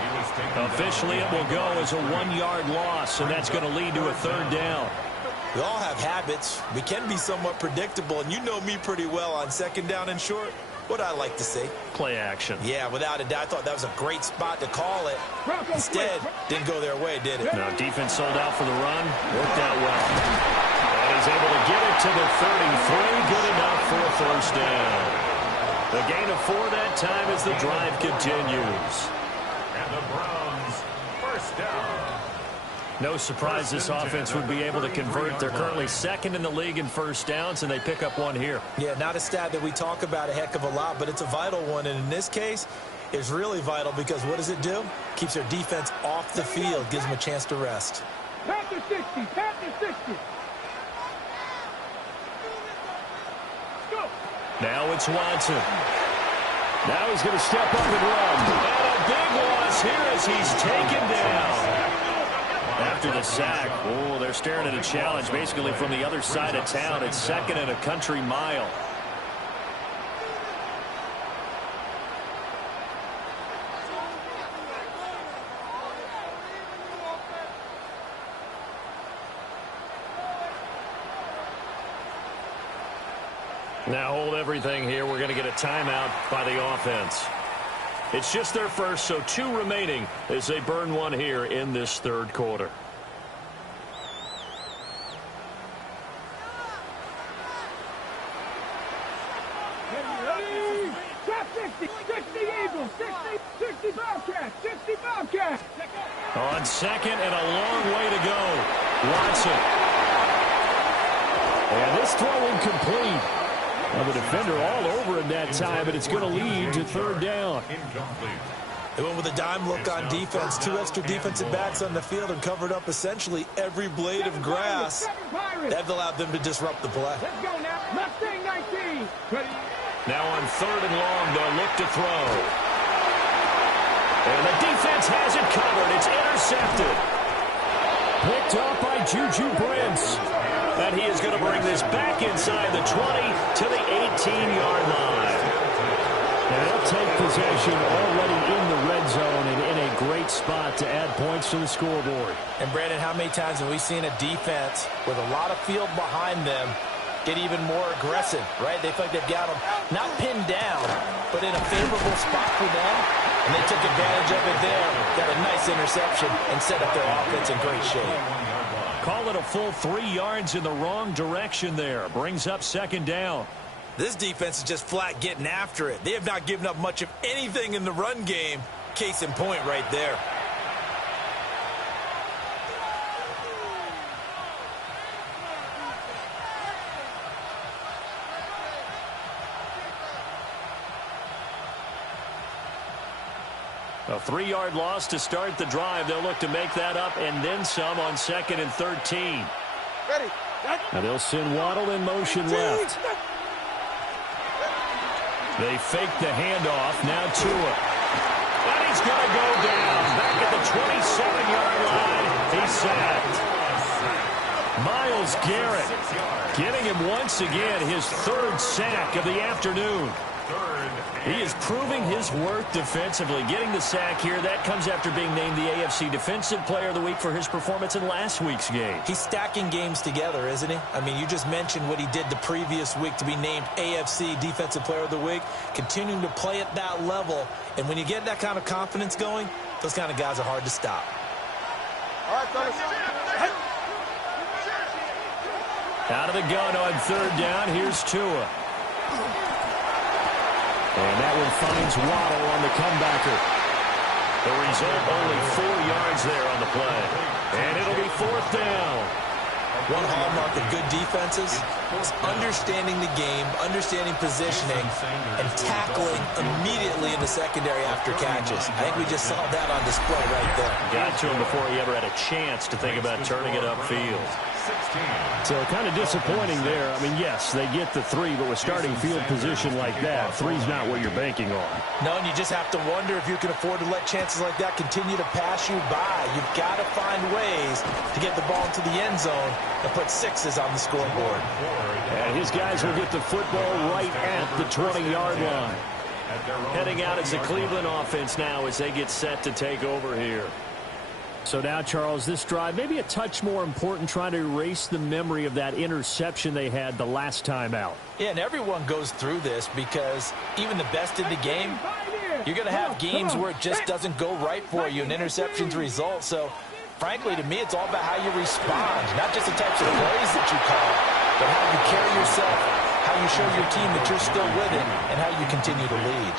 Officially, it will go as a 1-yard loss, and that's going to lead to a 3rd down. We all have habits. We can be somewhat predictable, and you know me pretty well on 2nd down and short. What I like to see. Play action. Yeah, without a doubt. I thought that was a great spot to call it. Instead, didn't go their way, did it? No, defense sold out for the run. Worked out well. And he's able to get it to the 33. Good enough for a 1st down. The gain of 4 that time as the drive continues. And the Browns, 1st down. No surprise this offense would be able to convert. They're currently 2nd in the league in 1st downs, and they pick up 1 here. Yeah, not a stat that we talk about a heck of a lot, but it's a vital one. And in this case, it's really vital because what does it do? Keeps their defense off the field, gives them a chance to rest. Panther 60, Panther 60. Go. Now it's Watson. Now he's going to step up and run. And a big loss here as he's taken down. After the sack, oh, they're staring at a challenge basically from the other side of town. It's 2nd and a country mile. Now hold everything here. We're going to get a timeout by the offense. It's just their first, so 2 remaining as they burn one here in this 3rd quarter. Ready? Top 60, 60 Eagles, 60 Bobcats, 60 Bobcats. On 2nd and a long way to go. Watson. And this throw incomplete. Well, the defender all over him that time, but it's going to lead to 3rd down. They went with a dime look on defense. 2 extra defensive backs on the field and covered up essentially every blade of grass. That allowed them to disrupt the play. Let's go now. Mustang 19. Ready? Now on 3rd and long, they'll look to throw. And the defense has it covered. It's intercepted. Picked up by Juju Brents. And he is going to bring this back inside the 20 to the 18-yard line. And they'll take possession already in the red zone and in a great spot to add points to the scoreboard. And, Brandon, how many times have we seen a defense with a lot of field behind them get even more aggressive, right? They feel like they've got them not pinned down, but in a favorable spot for them. And they took advantage of it there. Got a nice interception and set up their offense in great shape. Call it a full 3 yards in the wrong direction there. Brings up 2nd down. This defense is just flat getting after it. They have not given up much of anything in the run game. Case in point right there. A 3-yard loss to start the drive. They'll look to make that up and then some on 2nd and 13. Ready? Now they'll send Waddle in motion left. They fake the handoff. Now Tua. And he's going to go down. Back at the 27-yard line. He's sacked. Myles Garrett getting him once again his 3rd sack of the afternoon. He is proving his worth defensively. Getting the sack here, that comes after being named the AFC Defensive Player of the Week for his performance in last week's game. He's stacking games together, isn't he? I mean, you just mentioned what he did the previous week to be named AFC Defensive Player of the Week. Continuing to play at that level. And when you get that kind of confidence going, those kind of guys are hard to stop. All right, fellas. Out of the gun on 3rd down. Here's Tua. And that one finds Waddle on the comebacker. The result, only 4 yards there on the play. And it'll be 4th down. One hallmark of good defenses is understanding the game, understanding positioning, and tackling immediately in the secondary after catches. I think we just saw that on display right there. Got to him before he ever had a chance to think about turning it upfield. So kind of disappointing there. I mean, yes, they get the 3, but with starting field position like that, 3's not what you're banking on. No, and you just have to wonder if you can afford to let chances like that continue to pass you by. You've got to find ways to get the ball into the end zone and put 6s on the scoreboard. And his guys will get the football right at the 20-yard line. Heading out as the Cleveland offense now as they get set to take over here. So now, Charles, this drive maybe a touch more important, trying to erase the memory of that interception they had the last time out. Yeah, and everyone goes through this because even the best in the game, you're going to have games where it just doesn't go right for you, and interceptions result. So, frankly, to me, it's all about how you respond, not just the types of plays that you call, but how you carry yourself, how you show your team that you're still with it, and how you continue to lead.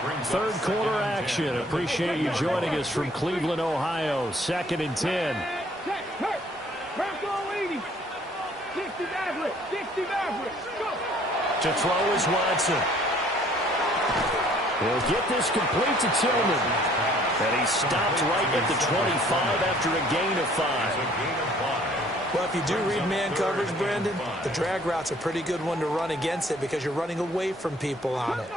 3rd quarter action. Appreciate you joining us from Cleveland, Ohio. 2nd and 10. To throw is Watson. He'll get this complete to Tillman. And he stopped right at the 25 after a gain of 5. Well, if you do read man coverage, Brandon, the drag route's a pretty good one to run against it because you're running away from people on it.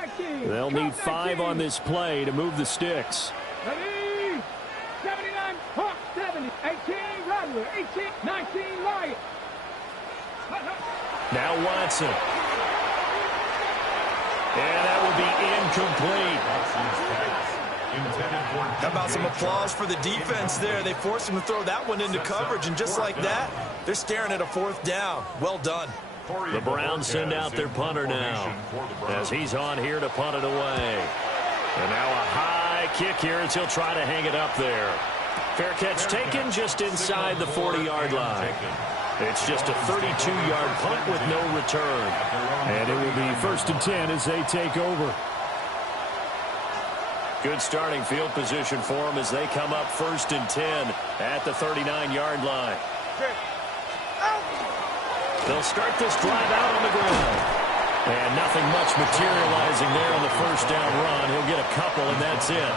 They'll need 5 on this play to move the sticks. Ready? 79, Hawk, 70, 18, Rattler, 18, 19, Lion. Now Watson. And that will be incomplete. How about some applause for the defense there? They forced him to throw that one into coverage, and just like that, they're staring at a 4th down. Well done. The Browns send out their punter now as he's on here to punt it away. And now a high kick here as he'll try to hang it up there. Fair catch taken just inside the 40-yard line. It's just a 32-yard punt with no return. And it will be 1st and 10 as they take over. Good starting field position for them as they come up 1st and 10 at the 39-yard line. They'll start this drive out on the ground. And nothing much materializing there on the 1st down run. He'll get a couple, and that's it.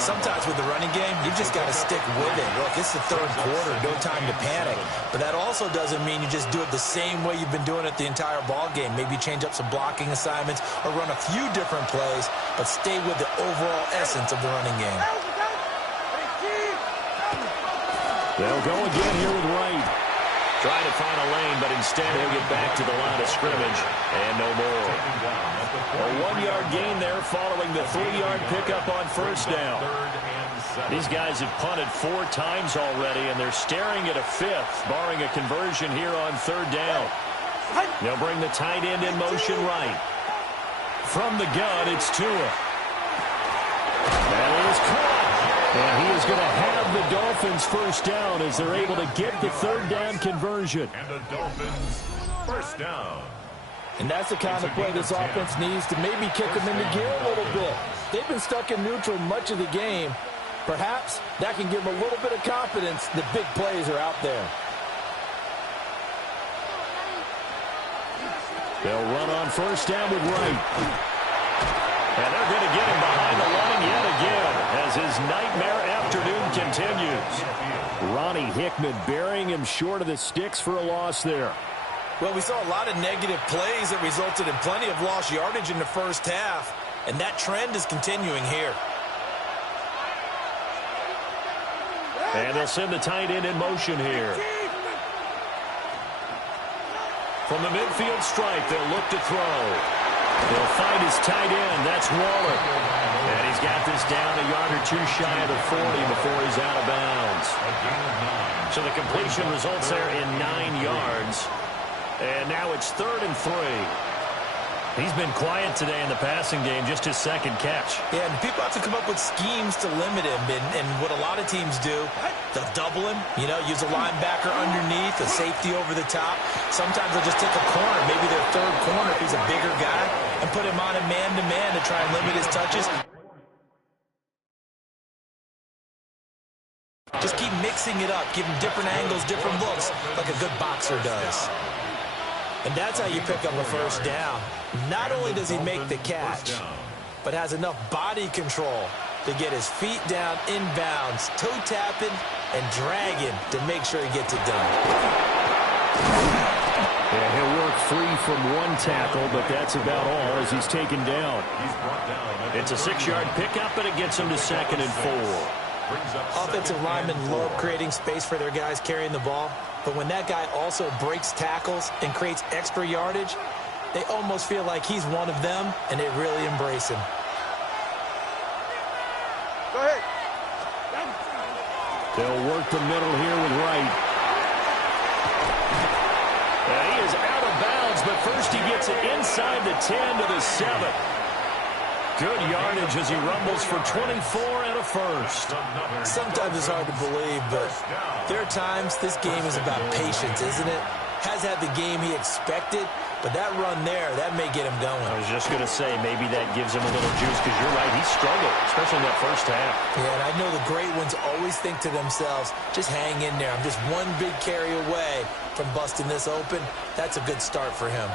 Sometimes with the running game, you just got to stick with it. Look, it's the 3rd quarter, no time to panic. But that also doesn't mean you just do it the same way you've been doing it the entire ball game. Maybe change up some blocking assignments or run a few different plays, but stay with the overall essence of the running game. They'll go again here with Wright. Trying to find a lane, but instead he'll get back to the line of scrimmage, and no more. A 1-yard gain there following the 3-yard pickup on 1st down. These guys have punted 4 times already, and they're staring at a 5th, barring a conversion here on 3rd down. They'll bring the tight end in motion right. From the gun, it's Tua. That is caught. And he is going to have the Dolphins 1st down as they're able to get the 3rd down conversion. And the Dolphins 1st down. And that's the kind of play this offense needs to maybe kick them into gear a little bit. They've been stuck in neutral much of the game. Perhaps that can give them a little bit of confidence that big plays are out there. They'll run on 1st down with Wright. And they're going to get him behind the line yet again as his nightmare afternoon continues. Ronnie Hickman burying him short of the sticks for a loss there. Well, we saw a lot of negative plays that resulted in plenty of lost yardage in the 1st half, and that trend is continuing here. And they'll send the tight end in motion here. From the midfield stripe, they'll look to throw. They'll find his tight end. That's Waller. And he's got this down a yard or 2 shy of the 40 before he's out of bounds. So the completion results there in 9 yards. And now it's 3rd and 3. He's been quiet today in the passing game, just his 2nd catch. Yeah, and people have to come up with schemes to limit him. And what a lot of teams do, they'll double him, use a linebacker underneath, a safety over the top. Sometimes they'll just take a corner, maybe their 3rd corner if he's a bigger guy, and put him on a man-to-man to try and limit his touches. Just keep mixing it up, give him different angles, different looks, like a good boxer does. And that's how you pick up a 1st down. Not only does he make the catch, but has enough body control to get his feet down inbounds, toe tapping and dragging to make sure he gets it done. Yeah, he'll work free from 1 tackle, but that's about all as he's taken down. It's a 6-yard pickup, but it gets him to 2nd and 4. Offensive linemen love creating space for their guys carrying the ball, but when that guy also breaks tackles and creates extra yardage, they almost feel like he's one of them, and they really embrace him. Go ahead. They'll work the middle here with Wright. And he is out of bounds, but first he gets it inside the 10 to the 7. Good yardage as he rumbles for 24 and a 1st. Sometimes it's hard to believe, but there are times this game is about patience, isn't it? Has had the game he expected, but that run there, that may get him going. I was just going to say, maybe that gives him a little juice, because you're right, he struggled, especially in that 1st half. Yeah, and I know the great ones always think to themselves, just hang in there. I'm just one big carry away from busting this open. That's a good start for him.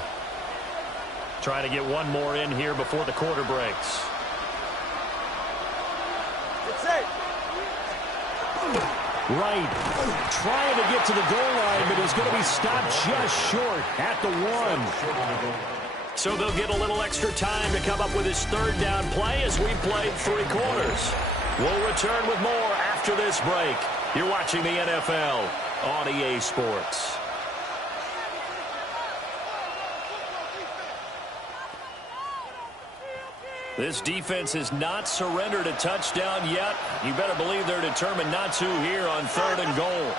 Trying to get one more in here before the quarter breaks. right. Trying to get to the goal line, but he's going to be stopped just short at the 1. So they'll get a little extra time to come up with his third down play as we played 3 quarters. We'll return with more after this break. You're watching the NFL on EA Sports. This defense has not surrendered a touchdown yet. You better believe they're determined not to here on 3rd and goal.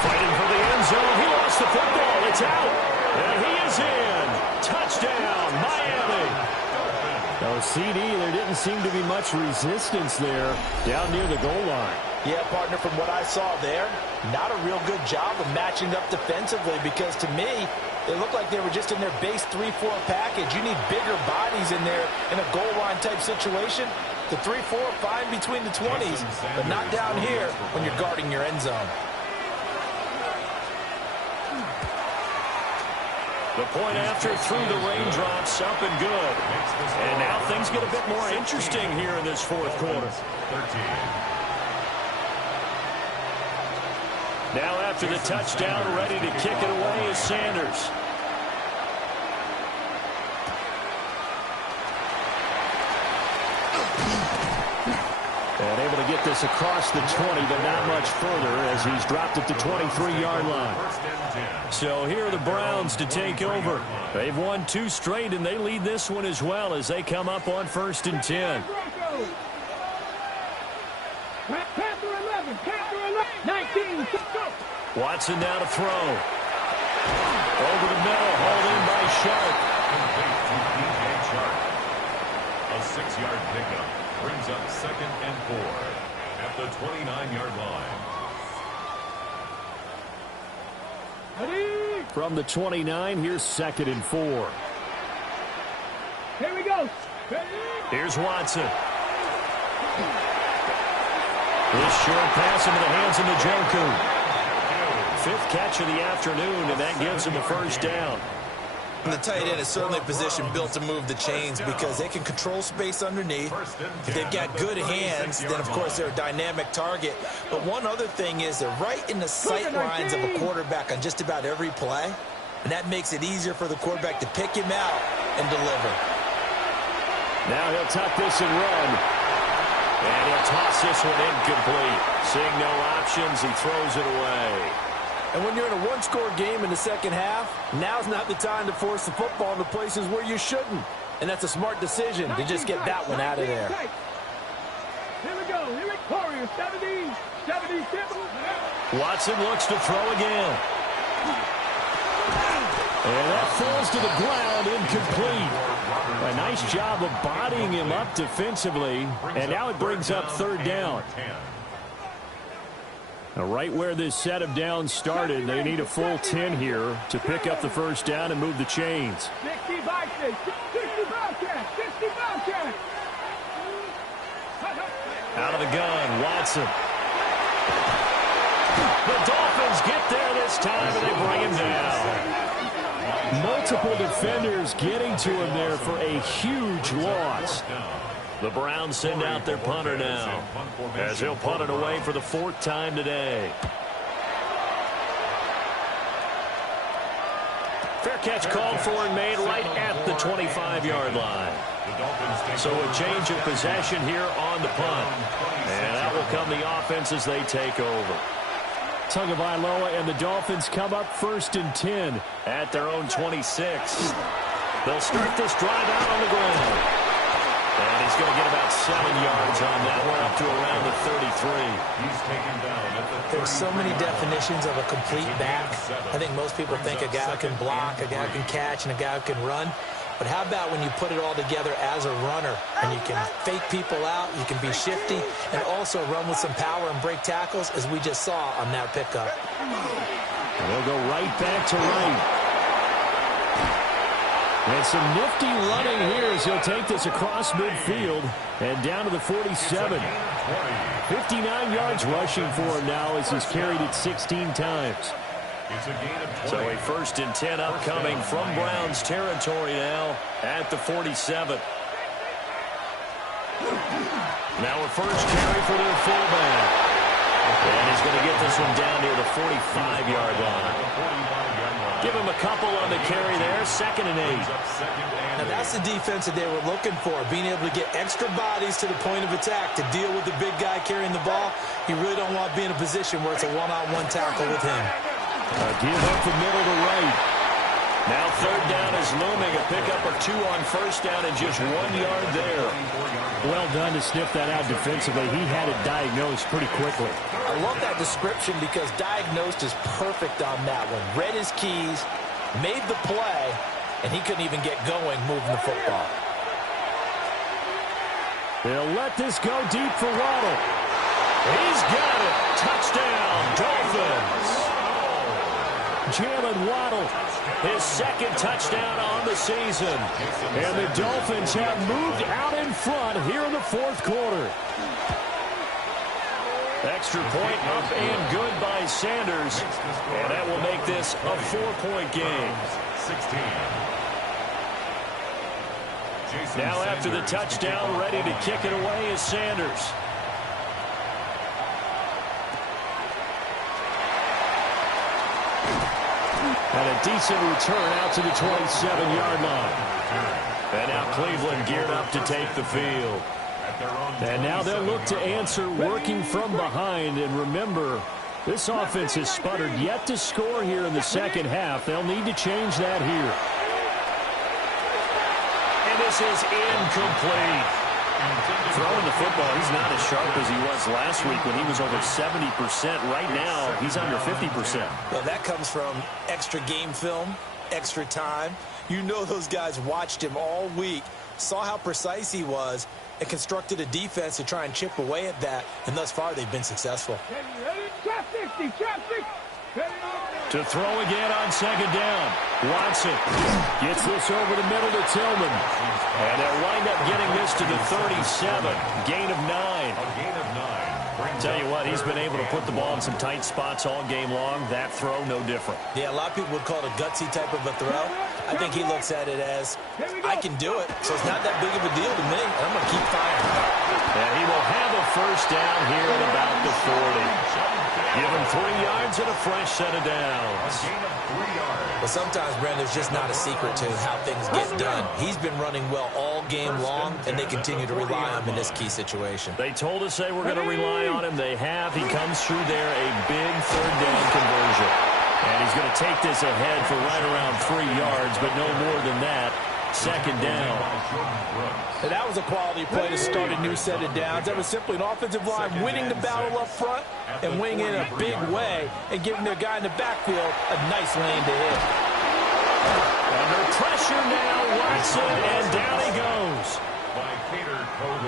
Fighting for the end zone. He lost the football. It's out. And he is in. Touchdown, Miami. Oh, CD, there didn't seem to be much resistance there down near the goal line. Yeah, partner, from what I saw there, not a real good job of matching up defensively because to me, they looked like they were just in their base 3-4 package. You need bigger bodies in there in a goal line type situation. The 3-4 fine between the 20s, but not down here when you're guarding your end zone. The point after through the raindrops, up and good. And now things get a bit more interesting here in this 4th quarter. Now after the touchdown, ready to kick it away is Sanders. And able to get this across the 20, but not much further as he's dropped at the 23-yard line. So here are the Browns to take over. They've won 2 straight, and they lead this one as well as they come up on 1st and 10. Panther 11, Panther 11, 19, go. Watson now to throw. Over the middle, hauled in by Sharp. A 6-yard pickup brings up 2nd and 4 at the 29-yard line. Ready? From the 29, here's 2nd and 4. Here we go. Ready? Here's Watson. This short pass into the hands of Njoku. 5th catch of the afternoon, and that gives him a 1st down. And the tight end is certainly a position built to move the chains because they can control space underneath. If they've got good hands, then, of course, they're a dynamic target. But one other thing is they're right in the sight lines of a quarterback on just about every play, and that makes it easier for the quarterback to pick him out and deliver. Now he'll tuck this and run. And he'll toss this one incomplete. Seeing no options, he throws it away. And when you're in a one-score game in the second half, now's not the time to force the football into places where you shouldn't. And that's a smart decision to just get that one out of there. Here we go. Here we go. Warriors, 70, 77. Watson looks to throw again. And that falls to the ground, incomplete. A nice job of bodying him up defensively. And now it brings up 3rd down. Now, right where this set of downs started, they need a full 10 here to pick up the 1st down and move the chains. 60 Bobcats, 60 Bobcats, 60 Bobcats. Out of the gun, Watson. The Dolphins get there this time, and they bring him down. Multiple defenders getting to him there for a huge loss. The Browns send out their punter now, as he'll punt it away for the 4th time today. Fair catch called for and made right at the 25-yard line. So a change of possession here on the punt. And out will come the offense as they take over. Tagovailoa and the Dolphins come up 1st and 10 at their own 26. They'll start this drive out on the ground. And he's going to get about 7 yards on that one, up to around the 33. He's taken down at the 30. There's so many definitions of a complete back. I think most people think a guy who can block, a guy who can catch, and a guy who can run. But how about when you put it all together as a runner, and you can fake people out, you can be shifty, and also run with some power and break tackles, as we just saw on that pickup. And they'll go right back to right. And some nifty running here as he'll take this across midfield and down to the 47. 59 yards rushing for him now as he's carried it 16 times. So a 1st and 10 upcoming from Browns territory now at the 47. Now a first carry for their fullback. And he's going to get this one down near the 45-yard line. Give him a couple on the carry there, 2nd and 8. Now that's the defense that they were looking for, being able to get extra bodies to the point of attack to deal with the big guy carrying the ball. You really don't want to be in a position where it's a one-on-one tackle with him. Give up the middle to right. Now 3rd down is looming. A pickup or 2 on 1st down and just 1 yard there. Well done to sniff that out defensively. He had it diagnosed pretty quickly. I love that description because diagnosed is perfect on that one. Read his keys, made the play, and he couldn't even get going moving the football. They'll let this go deep for Waddle. He's got it. Touchdown, Dolphins. Jalen Waddle, his 2nd touchdown on the season. And the Dolphins have moved out in front here in the 4th quarter. Extra point up and good by Sanders. And that will make this a 4-point game. 16. Now after the touchdown, ready to kick it away is Sanders. And a decent return out to the 27-yard line. And now Cleveland geared up to take the field. And now they'll look to answer working from behind. And remember, this offense has sputtered yet to score here in the 2nd half. They'll need to change that here. And this is incomplete. Throwing the football, he's not as sharp as he was last week when he was over 70%. Right now, he's under 50%. Well, that comes from extra game film, extra time. You know those guys watched him all week, saw how precise he was, and constructed a defense to try and chip away at that. And thus far, they've been successful. Trap 60, trap 60. To throw again on 2nd down. Watson gets this over the middle to Tillman. And they'll wind up getting this to the 37. Gain of 9. A gain of 9. Tell you what, he's been able to put the ball in some tight spots all game long. That throw, no different. Yeah, a lot of people would call it a gutsy type of a throw. I think he looks at it as, I can do it, so it's not that big of a deal to me, and I'm going to keep firing. And he will have a 1st down here at about the 40. Give him 3 yards and a fresh set of downs. A gain of 3 yards. But sometimes, Brent, there's just not a secret to how things get done. He's been running well all game long, and they continue to rely on him in this key situation. They told us they were going to rely on him. They have. He comes through there, a big 3rd down conversion. And he's going to take this ahead for right around 3 yards, but no more than that. 2nd down. And that was a quality play to start a new set of downs. That was simply an offensive line winning the battle up front and winning in a big way and giving their guy in the backfield a nice lane to hit. Under pressure now, Watson, and down he goes.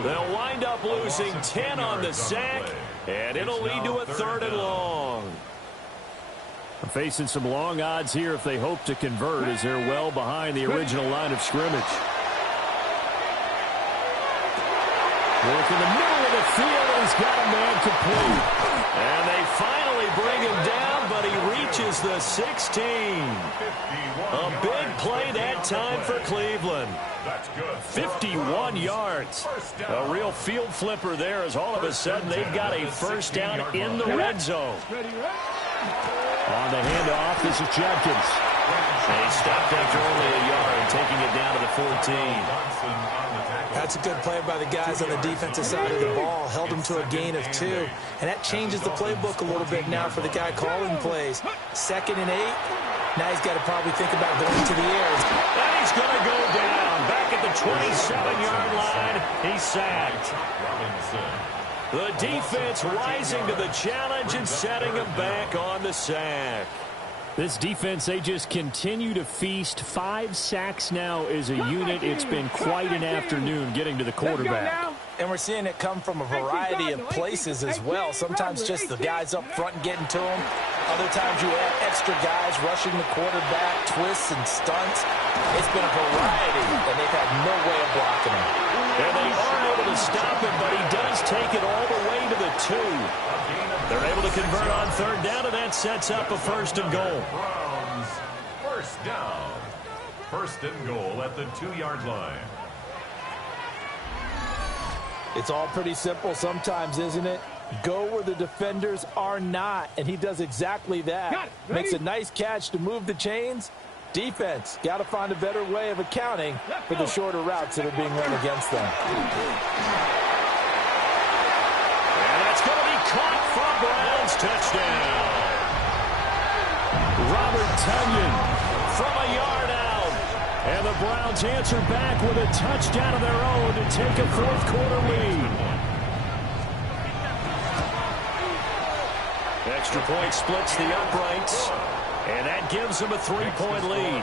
They'll wind up losing 10 on the sack, and it'll lead to a 3rd and long. Facing some long odds here if they hope to convert, as they're well behind the original line of scrimmage. Work in the middle of the field, and he's got a man complete. And they finally bring him down, but he reaches the 16. A big play that time for Cleveland. 51 yards. A real field flipper there, as all of a sudden they've got a 1st down in the red zone. On the handoff, this is Judkins. They stopped after only a yard, taking it down to the 14. That's a good play by the guys on the defensive side of the ball. Held them to a gain of 2. And that changes the playbook a little bit now for the guy calling plays. 2nd and 8. Now he's got to probably think about going to the air. And he's going to go down. Back at the 27-yard line. He's sacked. The defense rising to the challenge and setting him back on the sack. This defense, they just continue to feast. 5 sacks now as a unit. It's been quite an afternoon getting to the quarterback. And we're seeing it come from a variety of places as well. Sometimes just the guys up front getting to him. Other times you add extra guys rushing the quarterback, twists and stunts. It's been a variety, and they've had no way of blocking him. And they are able to stop him, but he does take it all the way to the 2. They're able to convert on 3rd down, and that sets up a 1st and goal. Browns, 1st down. 1st and goal at the 2-yard line. It's all pretty simple sometimes, isn't it? Go where the defenders are not, and he does exactly that. Makes a nice catch to move the chains. Defense, got to find a better way of accounting for the shorter routes that are being run against them. And that's going to be caught for Browns touchdown. Robert Tonyan from a yard out. And the Browns answer back with a touchdown of their own to take a fourth-quarter lead. Extra point splits the uprights, and that gives them a 3-point lead.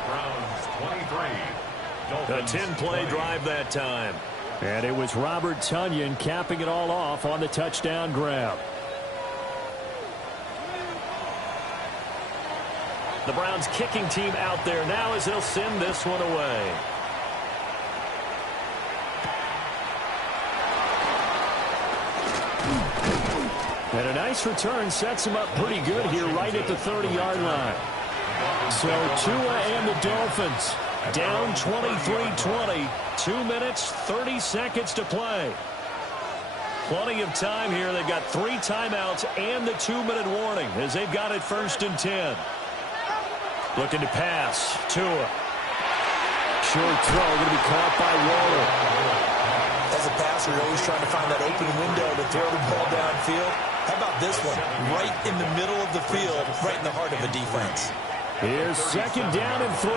A 10-play drive that time. And it was Robert Tonyan capping it all off on the touchdown grab. The Browns kicking team out there now as they'll send this one away. And a nice return sets him up pretty good here right at the 30-yard line. So Tua and the Dolphins down 23-20. 2 minutes, 30 seconds to play. Plenty of time here. They've got 3 timeouts and the 2-minute warning as they've got it 1st and 10. Looking to pass. Tua. Short throw going to be caught by Waller. As a passer, you're always trying to find that open window to throw the ball downfield. How about this one? Right in the middle of the field, right in the heart of a defense. Here's 2nd down and 3.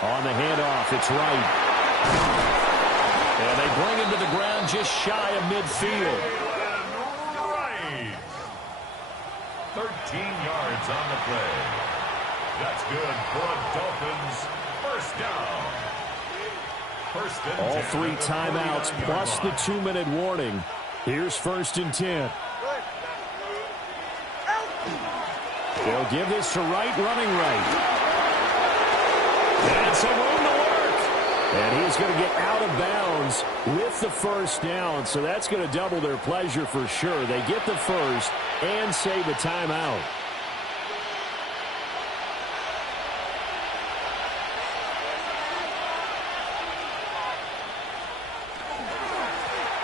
On the handoff, it's right. And they bring him to the ground just shy of midfield. Right. 13 yards on the play. That's good for a Dolphins first down. All 3 timeouts plus the 2-minute warning. Here's 1st and 10. They'll give this to Wright, running right. And some room to work. And he's going to get out of bounds with the first down. So that's going to double their pleasure for sure. They get the first and save a timeout.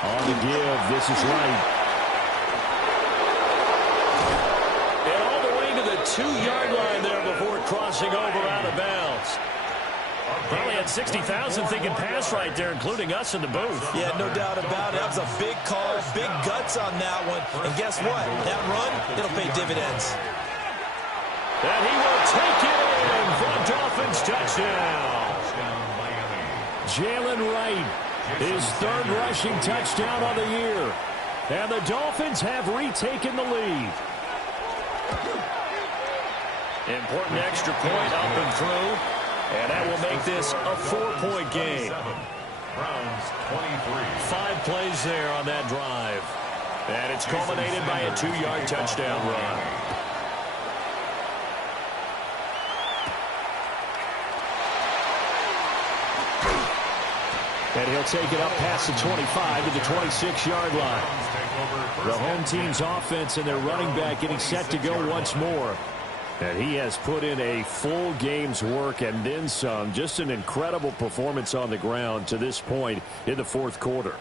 On the give, this is Wright. And all the way to the 2-yard line there before crossing over out of bounds. Probably had 60,000 thinking pass right there, including us in the booth. Yeah, no doubt about it. That was a big call, big guts on that one. And guess what? That run, it'll pay dividends. And he will take it in for a Dolphins touchdown. Jalen Wright, his 3rd rushing touchdown of the year. And the Dolphins have retaken the lead. Important extra point up and through. And that will make this a 4-point game. Browns 23. 5 plays there on that drive. And it's culminated by a 2-yard touchdown run. And he'll take it up past the 25 to the 26-yard line. The home team's offense and their running back getting set to go once more. And he has put in a full game's work and then some. Just an incredible performance on the ground to this point in the 4th quarter.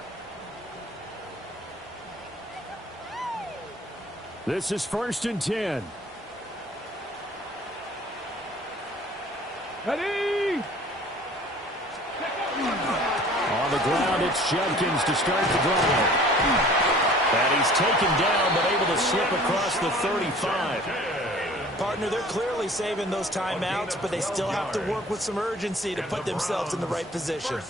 This is 1st and 10. Ready? On the ground, it's Jenkins to start the drive. And he's taken down but able to slip across the 35. Partner, they're clearly saving those timeouts, but they still have to work with some urgency to put themselves in the right position.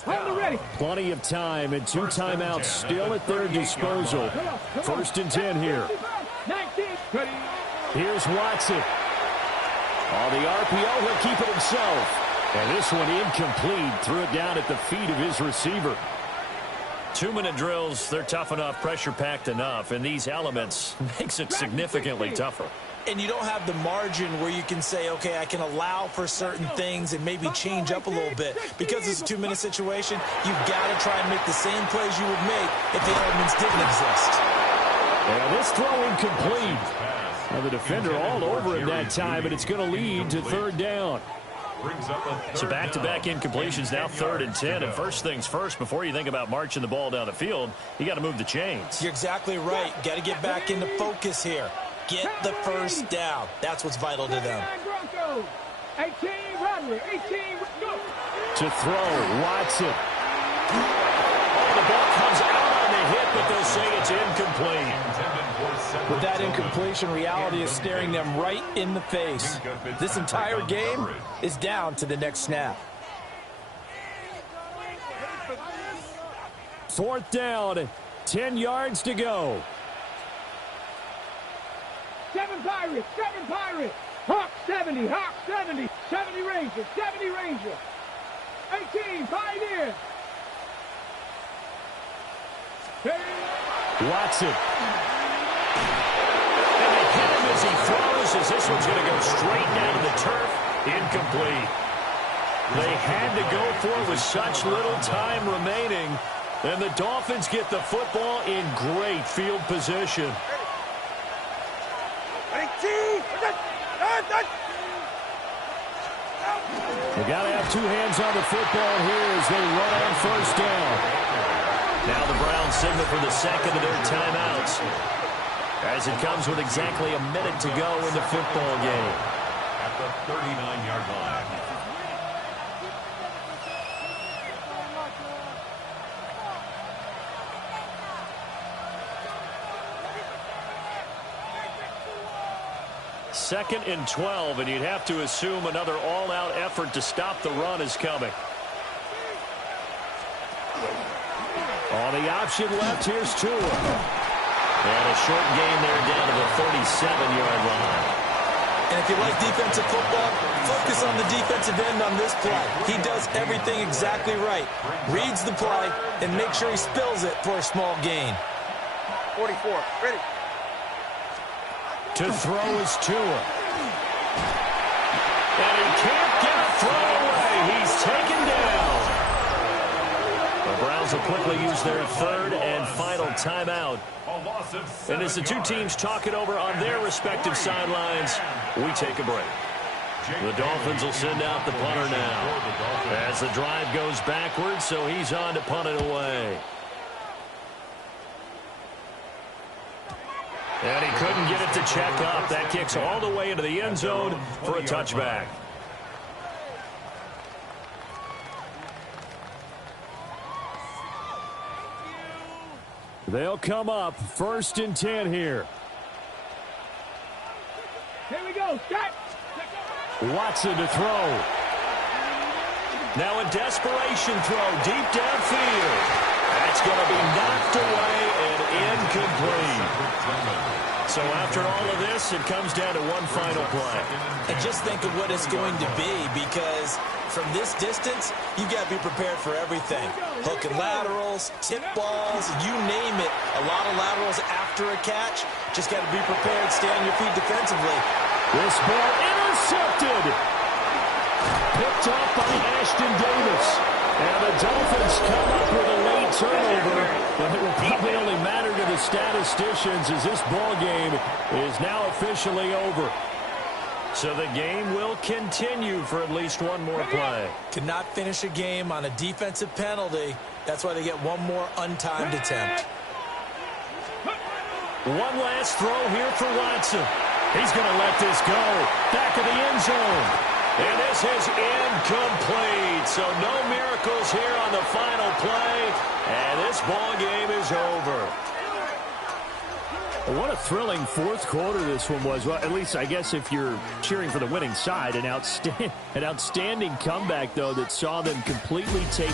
Plenty of time and 2 timeouts still at their disposal. 1st and 10 here. Here's Watson. On the RPO, he'll keep it himself. And this one incomplete. Threw it down at the feet of his receiver. 2-minute drills, they're tough enough, pressure-packed enough, and these elements makes it significantly tougher. And you don't have the margin where you can say, okay, I can allow for certain things and maybe change up a little bit. Because it's a 2-minute situation, you've got to try and make the same plays you would make if the elements didn't exist. And this throw incomplete. Now the defender all over him that time, and it's going to lead to 3rd down. brings up a So back-to-back incompletions, now 3rd and 10. And first things first, before you think about marching the ball down the field, you got to move the chains. You're exactly right. Got to get back into focus here. Get the first down. That's what's vital to them. 18, Rodley, 18, go. To throw, Watson. The ball comes out on the hit, but they'll say it's incomplete. With that incompletion, reality is staring them right in the face. This entire game is down to the next snap. 4th down, 10 yards to go. 7 Pirates, 7 Pirates. Hawk 70, Hawk 70. 70 Rangers, 70 Rangers. 18, Pioneers. Watson. And they hit him as he throws, as this one's going to go straight down to the turf. Incomplete. They had to go for it with such little time remaining. And the Dolphins get the football in great field position. They got to have 2 hands on the football here as they run on 1st down. Now the Browns signal for the second of their timeouts, as it comes with exactly a minute to go in the football game. At the 39-yard line. Second and 12, and you'd have to assume another all-out effort to stop the run is coming. On the option left, here's Tua. And a short gain there down to the 37-yard line. And if you like defensive football, focus on the defensive end on this play. He does everything exactly right. Reads the play and makes sure he spills it for a small gain. 44, ready. To throw is Tua. And he can't get a throw away. He's taken down. The Browns will quickly use their 3rd and final timeout. And as the two teams talk it over on their respective sidelines, we take a break. The Dolphins will send out the punter now as the drive goes backwards, so he's on to punt it away. And he couldn't get it to check up. That kicks all the way into the end zone for a touchback. They'll come up 1st and 10 here. Here we go, Scott. Watson to throw. Now a desperation throw deep downfield. That's going to be knocked away and incomplete. So after all of this, it comes down to one final play. And just think of what it's going to be, because from this distance, you've got to be prepared for everything. Hook and laterals, tip balls, you name it. A lot of laterals after a catch. Just got to be prepared, stay on your feet defensively. This ball intercepted. Picked up by Ashton Davis. And the Dolphins come up with a late turnover, but it will probably only matter to the statisticians as this ball game is now officially over. So the game will continue for at least one more play. Could not finish a game on a defensive penalty. That's why they get one more untimed attempt. One last throw here for Watson. He's going to let this go. Back of the end zone. And this is incomplete. So no miracles here on the final play. And this ball game is over. What a thrilling 4th quarter this one was. Well, at least I guess if you're cheering for the winning side, an outstanding comeback, though, that saw them completely take